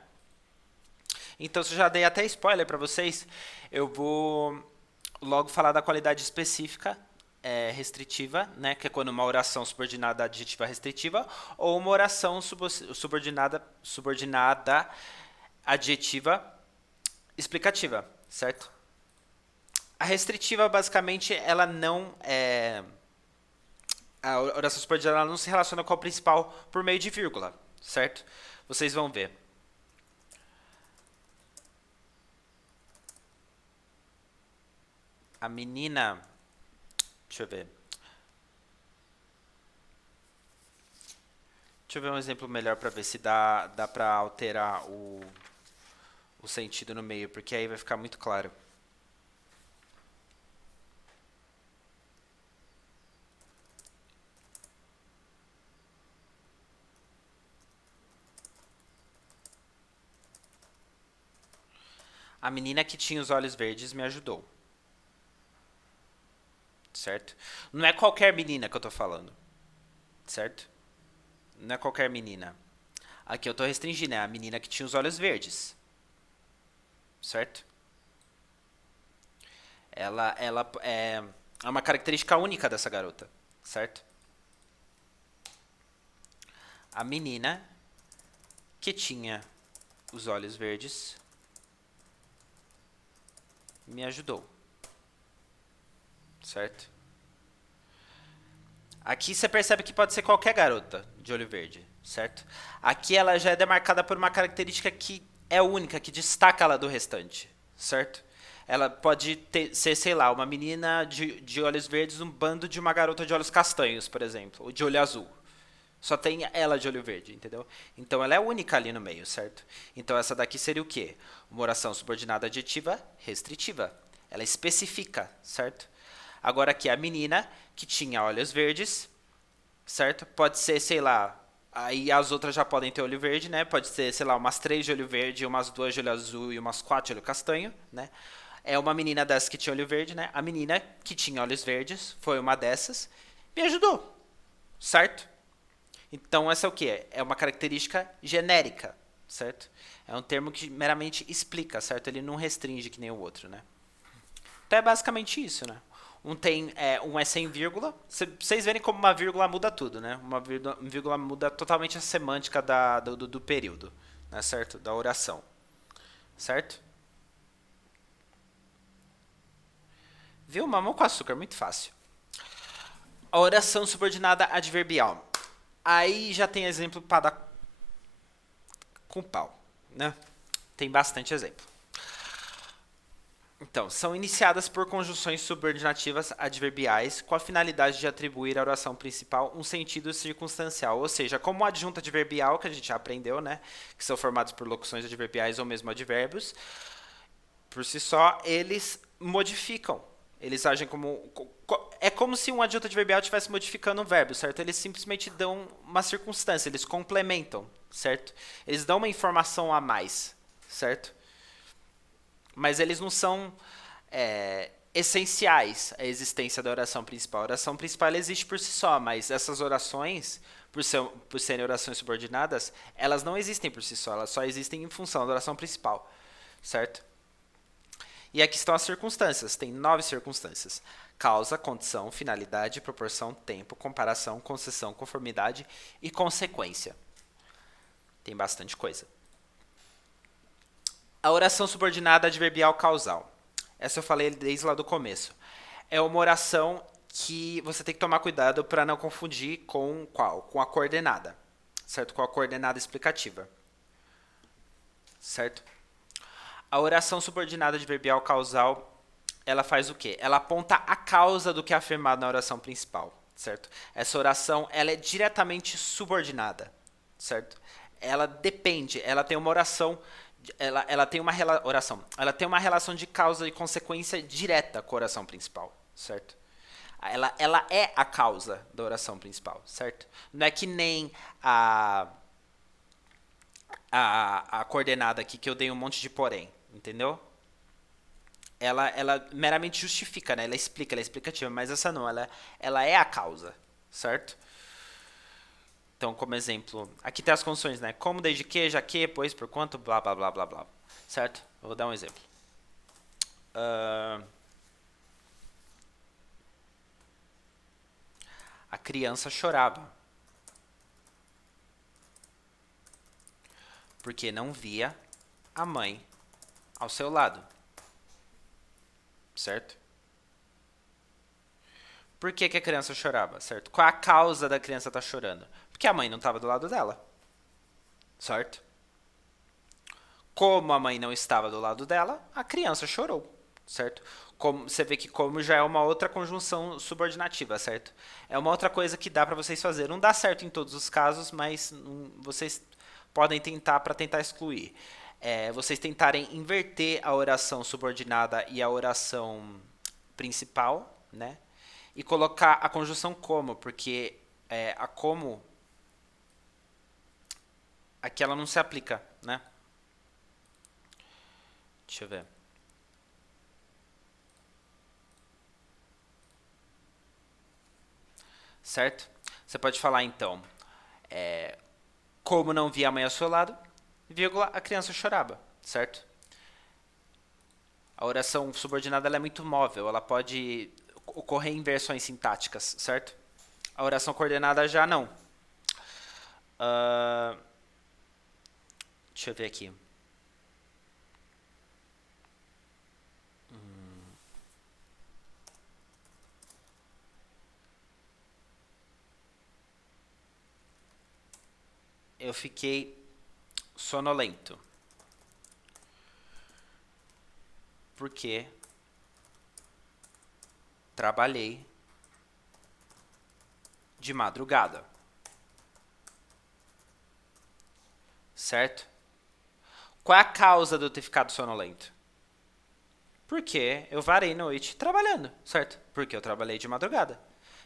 Então, se eu já dei até spoiler para vocês, eu vou logo falar da qualidade específica restritiva, né, que é quando uma oração subordinada adjetiva restritiva, ou uma oração subordinada adjetiva explicativa, certo? A restritiva, basicamente, ela não é. A oração subordinada ela não se relaciona com a principal por meio de vírgula, certo? Vocês vão ver. A menina. Deixa eu ver. Deixa eu ver um exemplo melhor para ver se dá para alterar o sentido no meio, porque aí vai ficar muito claro. A menina que tinha os olhos verdes me ajudou, certo? Não é qualquer menina que eu tô falando, certo? Não é qualquer menina. Aqui eu tô restringindo, é a menina que tinha os olhos verdes, certo? Ela é uma característica única dessa garota, certo? A menina que tinha os olhos verdes me ajudou, certo? Aqui você percebe que pode ser qualquer garota de olho verde, certo? Aqui ela já é demarcada por uma característica que é única, que destaca ela do restante, certo? Ela pode ser, sei lá, uma menina de olhos verdes, um bando de uma garota de olhos castanhos, por exemplo, ou de olho azul. Só tem ela de olho verde, entendeu? Então ela é única ali no meio, certo? Então essa daqui seria o quê? Uma oração subordinada adjetiva restritiva. Ela especifica, certo? Agora aqui a menina que tinha olhos verdes, certo? Pode ser, sei lá, aí as outras já podem ter olho verde, né? Pode ser, sei lá, umas 3 de olho verde, umas 2 de olho azul e umas 4 de olho castanho, né? É uma menina dessas que tinha olho verde, né? A menina que tinha olhos verdes foi uma dessas. Me ajudou, certo? Então essa é o que? É uma característica genérica, certo? É um termo que meramente explica, certo? Ele não restringe que nem o outro, né? Então é basicamente isso, né? Um é sem vírgula. Vocês verem como uma vírgula muda tudo, né? Uma vírgula muda totalmente a semântica do período, né? Certo? Da oração, certo? Viu? Mamão com açúcar, muito fácil. A oração subordinada adverbial. Aí já tem exemplo para dar com pau, né? Tem bastante exemplo. Então, são iniciadas por conjunções subordinativas adverbiais com a finalidade de atribuir à oração principal um sentido circunstancial, ou seja, como o adjunto adverbial, que a gente já aprendeu, né, que são formados por locuções adverbiais ou mesmo advérbios, por si só, eles modificam. Eles agem como. É como se um adjunto adverbial estivesse modificando um verbo, certo? Eles simplesmente dão uma circunstância, eles complementam, certo? Eles dão uma informação a mais, certo? Mas eles não são essenciais à existência da oração principal. A oração principal ela existe por si só, mas essas orações, por serem orações subordinadas, elas não existem por si só, elas só existem em função da oração principal, certo? E aqui estão as circunstâncias, tem 9 circunstâncias. Causa, condição, finalidade, proporção, tempo, comparação, concessão, conformidade e consequência. Tem bastante coisa. A oração subordinada adverbial causal. Essa eu falei desde lá do começo. É uma oração que você tem que tomar cuidado para não confundir com qual? Com a coordenada, certo? Com a coordenada explicativa, certo? A oração subordinada adverbial causal, ela faz o quê? Ela aponta a causa do que é afirmado na oração principal, certo? Essa oração, ela é diretamente subordinada, certo? Ela depende, ela tem uma oração, ela tem uma oração, ela tem uma relação de causa e consequência direta com a oração principal, certo? Ela é a causa da oração principal, certo? Não é que nem a coordenada aqui que eu dei um monte de porém, entendeu? Ela meramente justifica, né? Ela explica, ela é explicativa, mas essa não, ela é a causa, certo? Então, como exemplo, aqui tem as condições, né? Como, desde que, já que, pois, por quanto, blá, blá, blá, blá, blá. Certo? Eu vou dar um exemplo. A criança chorava. Porque não via a mãe ao seu lado. Certo? Por que, que a criança chorava, certo? Qual é a causa da criança estar chorando? Porque a mãe não estava do lado dela. Certo? Como a mãe não estava do lado dela, a criança chorou, certo? Como, você vê que como já é uma outra conjunção subordinativa, certo? É uma outra coisa que dá para vocês fazer. Não dá certo em todos os casos, mas vocês podem tentar para tentar excluir. Vocês tentarem inverter a oração subordinada e a oração principal, né? E colocar a conjunção como, porque a como aqui ela não se aplica, né? Deixa eu ver. Certo? Você pode falar então, como não via a mãe ao seu lado, vírgula, a criança chorava, certo? A oração subordinada ela é muito móvel, ela pode ocorrer em versões sintáticas, certo? A oração coordenada já não. Deixa eu ver aqui. Eu fiquei sonolento. Porque trabalhei de madrugada. Certo? Qual é a causa de eu ter ficado sonolento? Porque eu varei noite trabalhando, certo? Porque eu trabalhei de madrugada.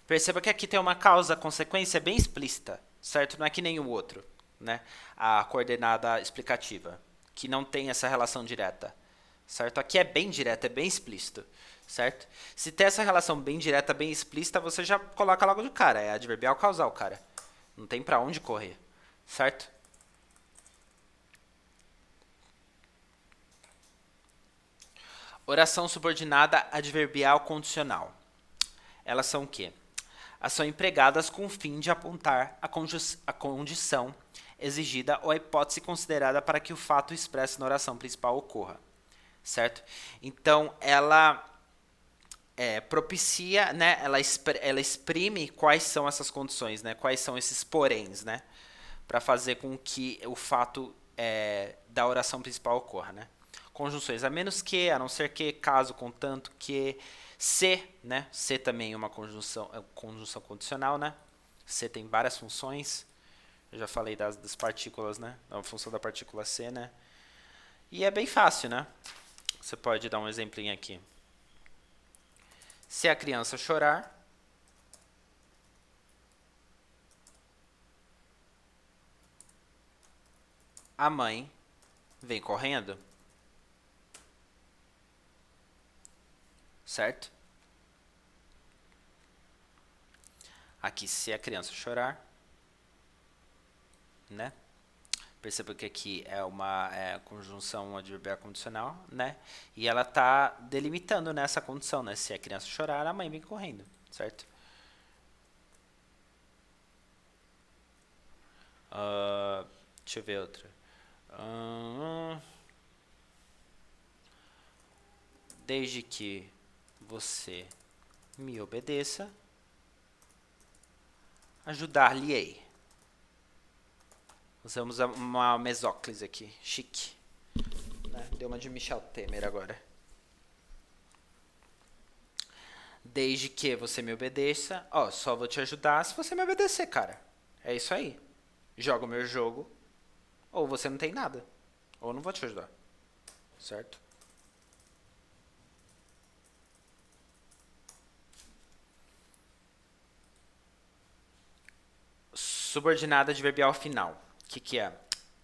Perceba que aqui tem uma causa-consequência bem explícita, certo? Não é que nem o outro, né? A coordenada explicativa, que não tem essa relação direta, certo? Aqui é bem direto, é bem explícito, certo? Se tem essa relação bem direta, bem explícita, você já coloca logo de cara, é adverbial causal, cara. Não tem pra onde correr, certo? Oração subordinada adverbial condicional. Elas são o quê? Elas são empregadas com o fim de apontar a condição exigida ou a hipótese considerada para que o fato expresso na oração principal ocorra. Certo? Então, ela propicia, né? Ela exprime quais são essas condições, né? Quais são esses poréns, né? Para fazer com que o fato da oração principal ocorra, né? Conjunções a menos que, a não ser que, caso, contanto que, se, né? Se também é uma conjunção condicional, né? Se tem várias funções. Eu já falei das partículas, né? A função da partícula se, né? E é bem fácil, né? Você pode dar um exemplinho aqui. Se a criança chorar, a mãe vem correndo. Certo? Aqui, se a criança chorar, né? Perceba que aqui é uma conjunção adverbial condicional, né? E ela está delimitando nessa condição, né? Se a criança chorar, a mãe vem correndo, certo? Deixa eu ver outra. Desde que você me obedeça, ajudar-lhe-ei. Usamos uma mesóclise aqui, chique. Né? Deu uma de Michel Temer agora. Desde que você me obedeça, só vou te ajudar se você me obedecer, cara. É isso aí. Joga o meu jogo, ou você não tem nada. Ou não vou te ajudar. Certo? Subordinada adverbial final. O que é?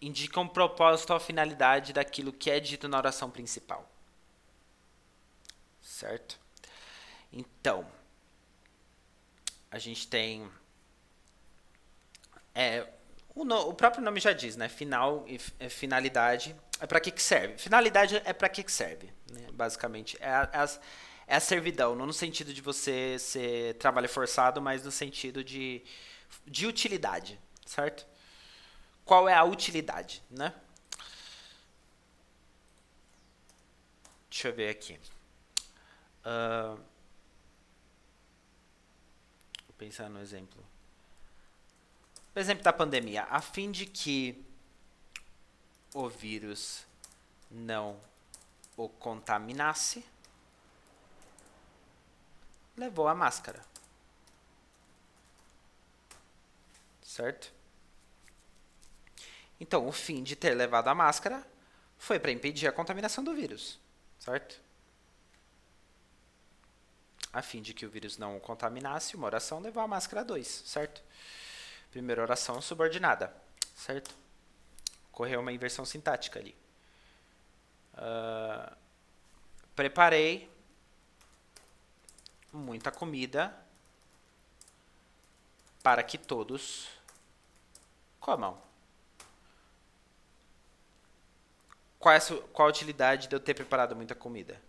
Indica um propósito ou finalidade daquilo que é dito na oração principal. Certo? Então, a gente tem... o próprio nome já diz, né? Final e finalidade. É para que serve? Finalidade é para que serve, né? Basicamente. É a servidão, não no sentido de você ser trabalho forçado, mas no sentido de utilidade, certo? Qual é a utilidade, né? Deixa eu ver aqui. Uh, vou pensar no exemplo. Por exemplo da pandemia. A fim de que o vírus não o contaminasse, levou a máscara. Certo? Então, o fim de ter levado a máscara foi para impedir a contaminação do vírus. Certo? A fim de que o vírus não o contaminasse, uma oração levou a máscara 2, certo? Primeira oração subordinada, certo? Ocorreu uma inversão sintática ali. Preparei muita comida para que todos comam. Qual a utilidade de eu ter preparado muita comida?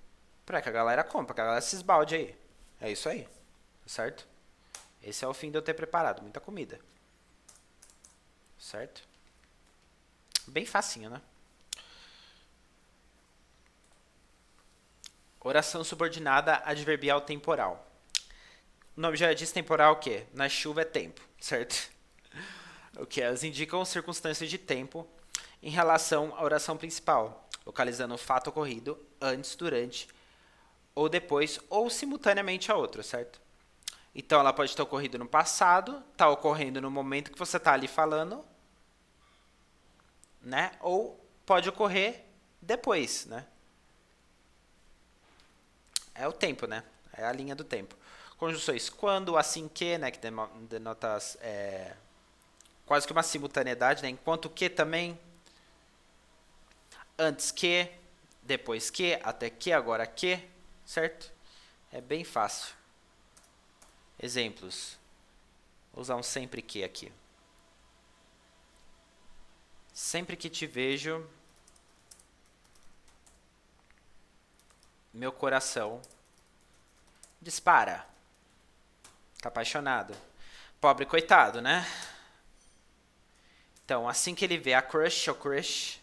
Para que a galera coma, para que a galera se esbalde aí. É isso aí, certo? Esse é o fim de eu ter preparado muita comida. Certo? Bem facinho, né? Oração subordinada adverbial temporal. O nome já diz temporal o quê? Na chuva é tempo, certo? O que elas indicam circunstâncias de tempo em relação à oração principal, localizando o fato ocorrido antes, durante, ou depois, ou simultaneamente a outro, certo? Então ela pode ter ocorrido no passado, tá ocorrendo no momento que você está ali falando, né? Ou pode ocorrer depois, né? É o tempo, né? É a linha do tempo. Conjunções quando, assim que, né? Que denota quase que uma simultaneidade, né? Enquanto que também, antes que, depois que, até que, agora que, certo? É bem fácil. Exemplos. Vou usar um sempre que aqui. Sempre que te vejo, meu coração dispara. Tá apaixonado. Pobre coitado, né? Então, assim que ele vê a crush ou crush,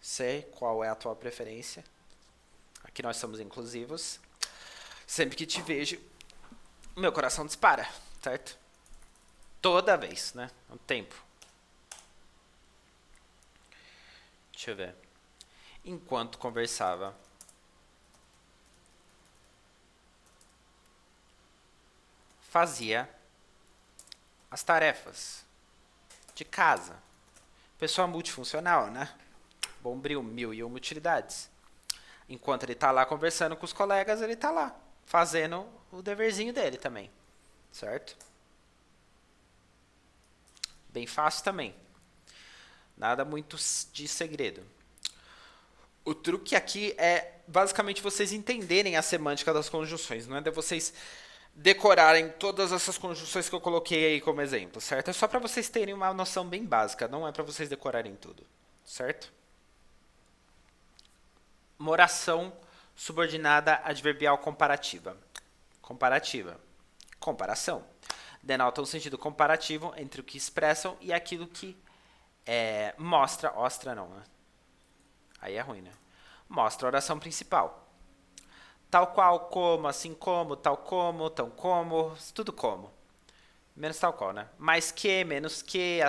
sei qual é a tua preferência. Aqui nós somos inclusivos. Sempre que te vejo, meu coração dispara, certo? Toda vez, né? Um tempo. Deixa eu ver. Enquanto conversava, fazia as tarefas de casa. Pessoa multifuncional, né? Bombril, 1001 utilidades. Enquanto ele tá lá conversando com os colegas, ele tá lá, fazendo o deverzinho dele também. Certo? Bem fácil também. Nada muito de segredo. O truque aqui é basicamente vocês entenderem a semântica das conjunções. Não é de vocês decorarem todas essas conjunções que eu coloquei aí como exemplo, certo? É só para vocês terem uma noção bem básica, não é para vocês decorarem tudo, certo? Uma oração subordinada adverbial comparativa. Comparativa. Comparação. Denota um sentido comparativo entre o que expressam e aquilo que mostra. Ostra não, né? Aí é ruim, né? Mostra a oração principal. Tal qual, como, assim como, tal como, tão como, tudo como. Menos tal qual, né? Mais que, menos que,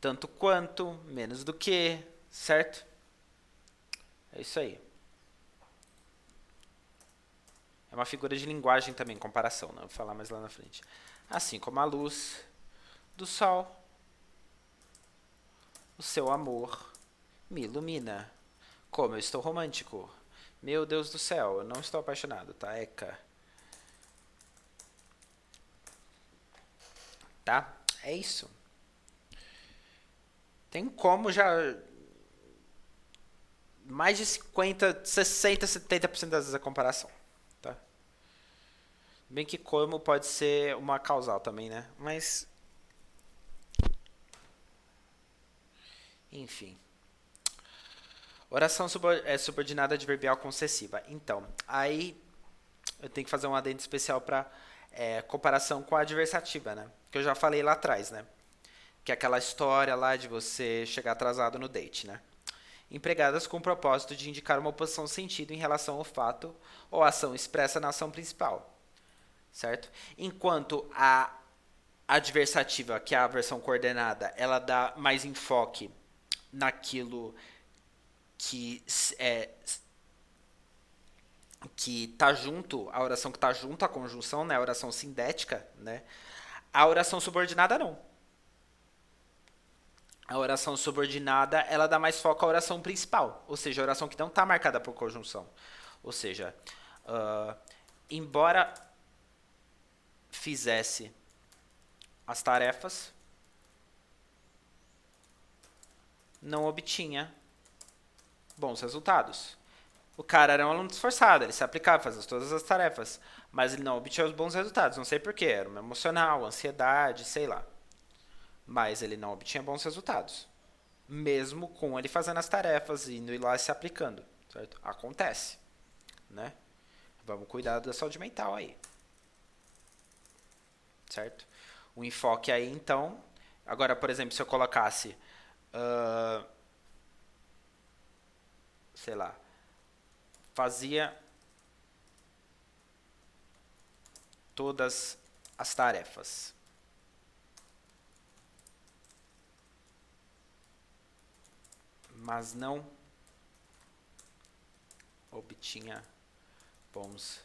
tanto quanto, menos do que, certo? É isso aí. É uma figura de linguagem também, comparação, né? Vou falar mais lá na frente. Assim como a luz do sol, o seu amor me ilumina. Como eu estou romântico. Meu Deus do céu, eu não estou apaixonado, tá? Eca. Tá? É isso. Tem como já mais de 50, 60, 70% das vezes a comparação, tá? Bem que como pode ser uma causal também, né? Mas enfim. Oração subordinada adverbial concessiva. Então, aí eu tenho que fazer um adendo especial para comparação com a adversativa, né? Que eu já falei lá atrás, né? Que é aquela história lá de você chegar atrasado no date, né? Empregadas com o propósito de indicar uma oposição sentido em relação ao fato ou ação expressa na ação principal, certo? Enquanto a adversativa, que é a versão coordenada, ela dá mais enfoque naquilo que que tá junto, a oração que tá junto à conjunção, né, a oração sindética, né? A oração subordinada não. A oração subordinada, ela dá mais foco à oração principal, ou seja, a oração que não está marcada por conjunção. Ou seja, embora fizesse as tarefas, não obtinha bons resultados. O cara era um aluno esforçado, ele se aplicava, fazia todas as tarefas, mas ele não obtinha os bons resultados. Não sei porquê, era uma emocional, ansiedade, sei lá. Mas ele não obtinha bons resultados. Mesmo com ele fazendo as tarefas, indo lá e se aplicando. Certo? Acontece. Né? Vamos cuidar da saúde mental aí. Certo? O enfoque aí, então... Agora, por exemplo, se eu colocasse... sei lá... Fazia todas as tarefas. Mas não obtinha bons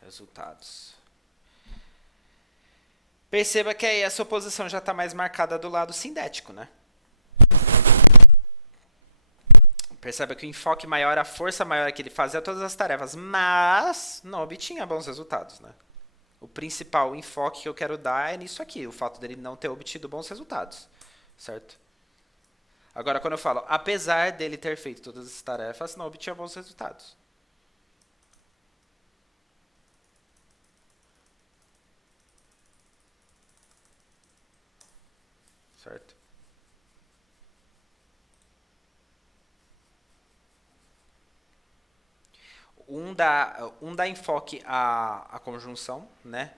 resultados. Perceba que aí essa oposição já está mais marcada do lado sindético, né? Perceba que o enfoque maior, a força maior é que ele fazia todas as tarefas, mas não obtinha bons resultados, né? O principal enfoque que eu quero dar é nisso aqui, o fato dele não ter obtido bons resultados, certo? Agora, quando eu falo, apesar dele ter feito todas as tarefas, não obtinha bons resultados. Certo? Um dá enfoque à conjunção, né?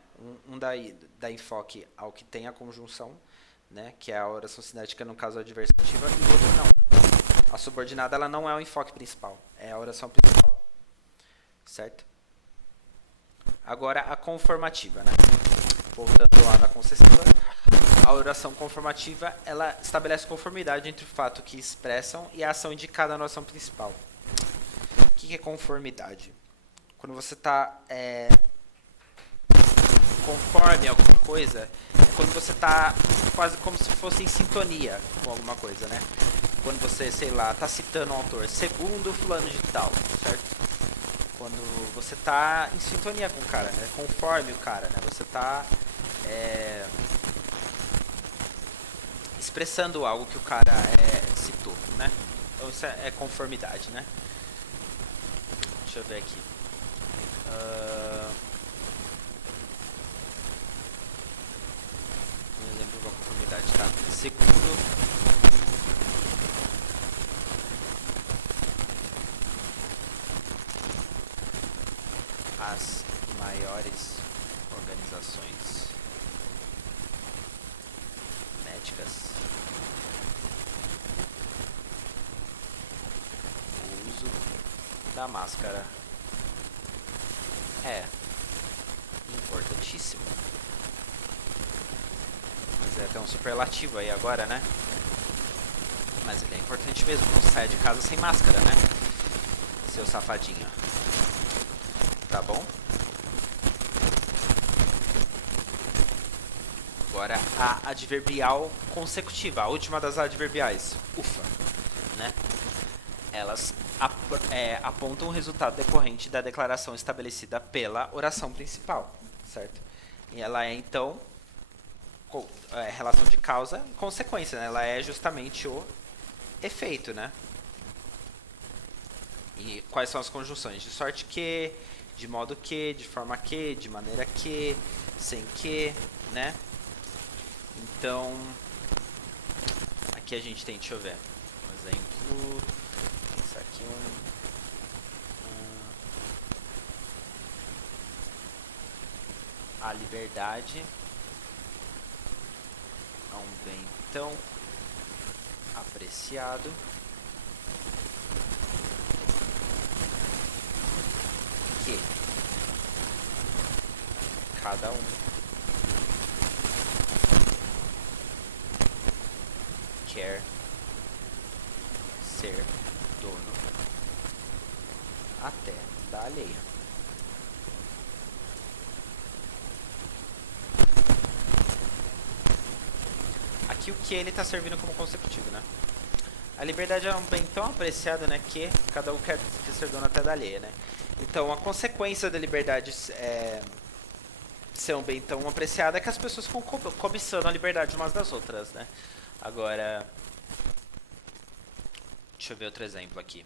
Um dá enfoque ao que tem a conjunção, né? Que é a oração cinética, no caso adversativa, e o outro não. A subordinada ela não é o enfoque principal, é a oração principal. Certo? Agora a conformativa, né? Voltando lá da concessiva, a oração conformativa ela estabelece conformidade entre o fato que expressam e a ação indicada na oração principal. O que é conformidade? Quando você está conforme alguma coisa, é quando você está quase como se fosse em sintonia com alguma coisa, né? Quando você, sei lá, está citando um autor, segundo fulano de tal, certo? Quando você está em sintonia com o cara, né? Conforme o cara, né? Você está expressando algo que o cara citou, né? Então isso é conformidade, né? Deixa eu ver aqui. Um exemplo de uma conformidade, tá? Segundo as maiores organizações médicas, o uso da máscara é importantíssimo. Mas é até um superlativo aí agora, né? Mas ele é importante mesmo, não saia de casa sem máscara, né? Seu safadinho. Tá bom? Agora a adverbial consecutiva, a última das adverbiais, ufa, né? Elas apontam o resultado decorrente da declaração estabelecida pela oração principal, certo? E ela é, então, relação de causa e consequência, né? Ela é justamente o efeito, né? E quais são as conjunções? De sorte que, de modo que, de forma que, de maneira que, sem que, né? Então, aqui a gente tem, deixa eu ver, um exemplo... a liberdade é um bem tão apreciado que cada um quer ser dono até da alheia. Aqui o que ele está servindo como consecutivo, né? A liberdade é um bem tão apreciado, né, que cada um quer ser dono até da alheia, né? Então a consequência da liberdade ser um bem tão apreciado é que as pessoas ficam cobiçando a liberdade umas das outras, né? Agora, deixa eu ver outro exemplo aqui.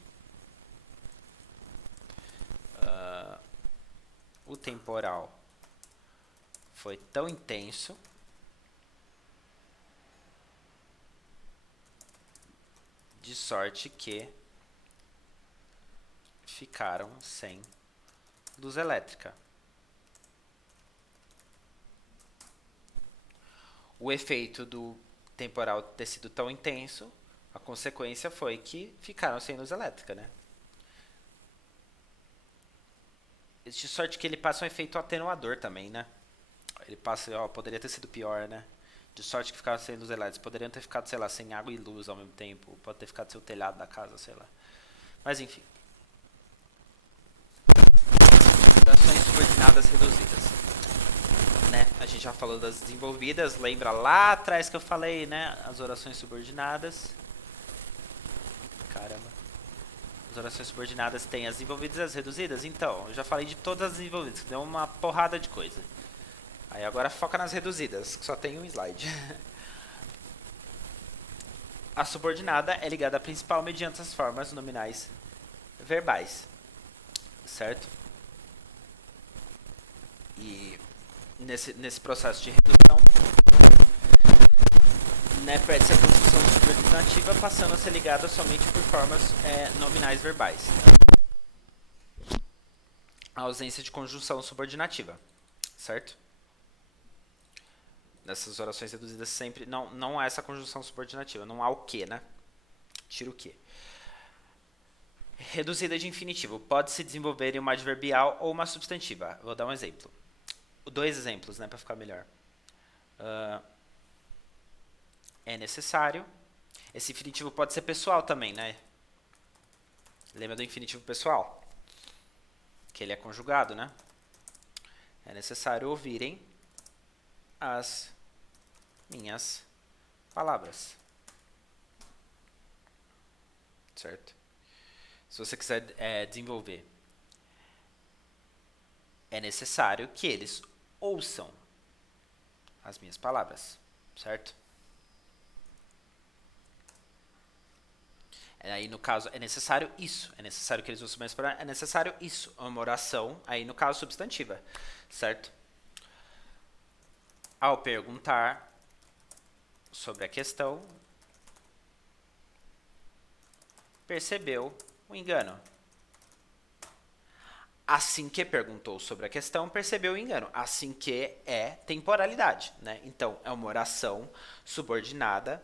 O temporal foi tão intenso de sorte que ficaram sem luz elétrica. O efeito do temporal ter sido tão intenso, a consequência foi que ficaram sem luz elétrica, né? De sorte que ele passa um efeito atenuador também, né? Ele passa, ó, poderia ter sido pior, né? De sorte que ficaram sem luz elétrica. Poderiam ter ficado, sei lá, sem água e luz ao mesmo tempo. Pode ter ficado sem o telhado da casa, sei lá. Mas enfim. Orações subordinadas reduzidas. Né? A gente já falou das desenvolvidas. Lembra lá atrás que eu falei, né? As orações subordinadas. Caramba. As orações subordinadas têm as desenvolvidas e as reduzidas. Então, eu já falei de todas as desenvolvidas. Deu uma porrada de coisa. Aí agora foca nas reduzidas, que só tem um slide. A subordinada é ligada à principal mediante as formas nominais verbais, certo? E nesse processo de redução, né, perde-se a construção subordinativa, passando a ser ligada somente por formas nominais verbais. A ausência de conjunção subordinativa, certo? Nessas orações reduzidas sempre não há essa conjunção subordinativa, não há o que, né? Tira o que. Reduzida de infinitivo. Pode se desenvolver em uma adverbial ou uma substantiva. Vou dar um exemplo. Dois exemplos, né, para ficar melhor. É necessário. Esse infinitivo pode ser pessoal também, né? Lembra do infinitivo pessoal? Que ele é conjugado, né? É necessário ouvirem as minhas palavras. Certo? Se você quiser desenvolver, é necessário que eles ouçam as minhas palavras. Certo? Aí no caso é necessário isso. É necessário que eles ouçam minhas palavras. É necessário isso. É uma oração, aí no caso substantiva. Certo? Ao perguntar sobre a questão, percebeu o engano. Assim que perguntou sobre a questão, percebeu o engano. Assim que é temporalidade, né? Então, é uma oração subordinada,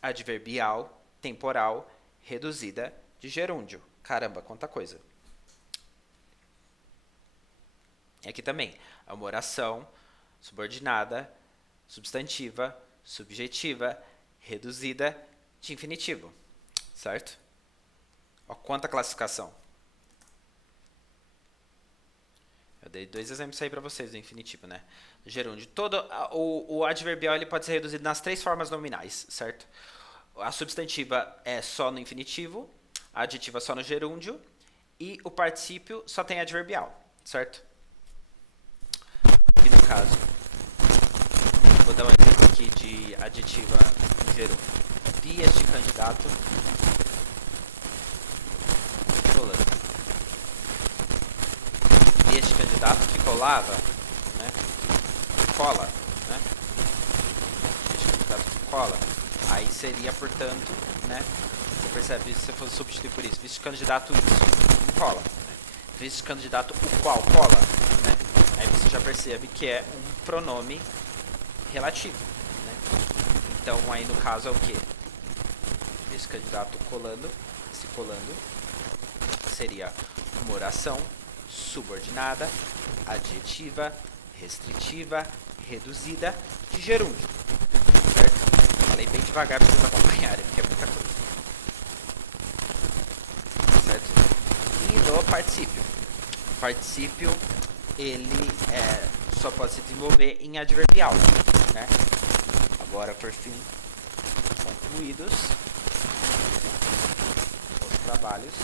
adverbial, temporal, reduzida de gerúndio. Caramba, quanta coisa. Aqui também, é uma oração subordinada, substantiva, subjetiva, reduzida de infinitivo, certo? Ó, quanta classificação. Eu dei dois exemplos aí para vocês do infinitivo, né? Do gerúndio. O adverbial ele pode ser reduzido nas três formas nominais, certo? A substantiva é só no infinitivo, a adjetiva só no gerúndio e o particípio só tem adverbial, certo? Aqui no caso, vou dar um exemplo aqui de adjetiva no gerúndio. Vi este candidato colando. Vi este candidato que colava, né? Cola, né? Este candidato que cola. Aí seria, portanto, né? Você percebe se você fosse substituir por isso. Visto candidato isso, cola. Né? Visto candidato o qual cola, né? Aí você já percebe que é um pronome relativo, né? Então aí no caso é o que? Esse candidato colando, esse colando seria uma oração subordinada, adjetiva, restritiva, reduzida de gerúndio, certo? Falei bem devagar para vocês acompanharem, porque é muita coisa, certo? E no particípio, o particípio ele só pode se desenvolver em adverbial, né? Agora, por fim, concluídos os trabalhos,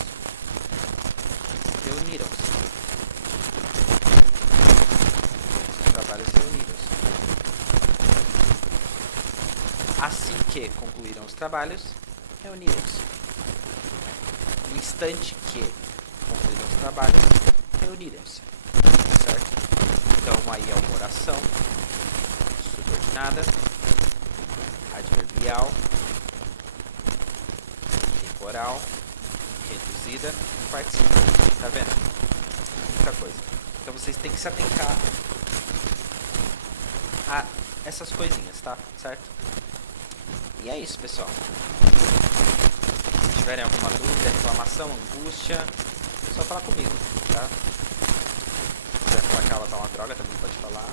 reuniram-se. Os trabalhos reuniram-se. Assim que concluíram os trabalhos, reuniram-se. No instante que concluíram os trabalhos, reuniram-se. Certo? Então aí é uma oração subordinada, adverbial, temporal, reduzida e particípio. Tá vendo? Muita coisa. Então vocês têm que se atentar a essas coisinhas, tá? Certo? E é isso, pessoal. Se tiverem alguma dúvida, reclamação, angústia, é só falar comigo, tá? Se quiser falar que a aula tá uma droga, também pode falar.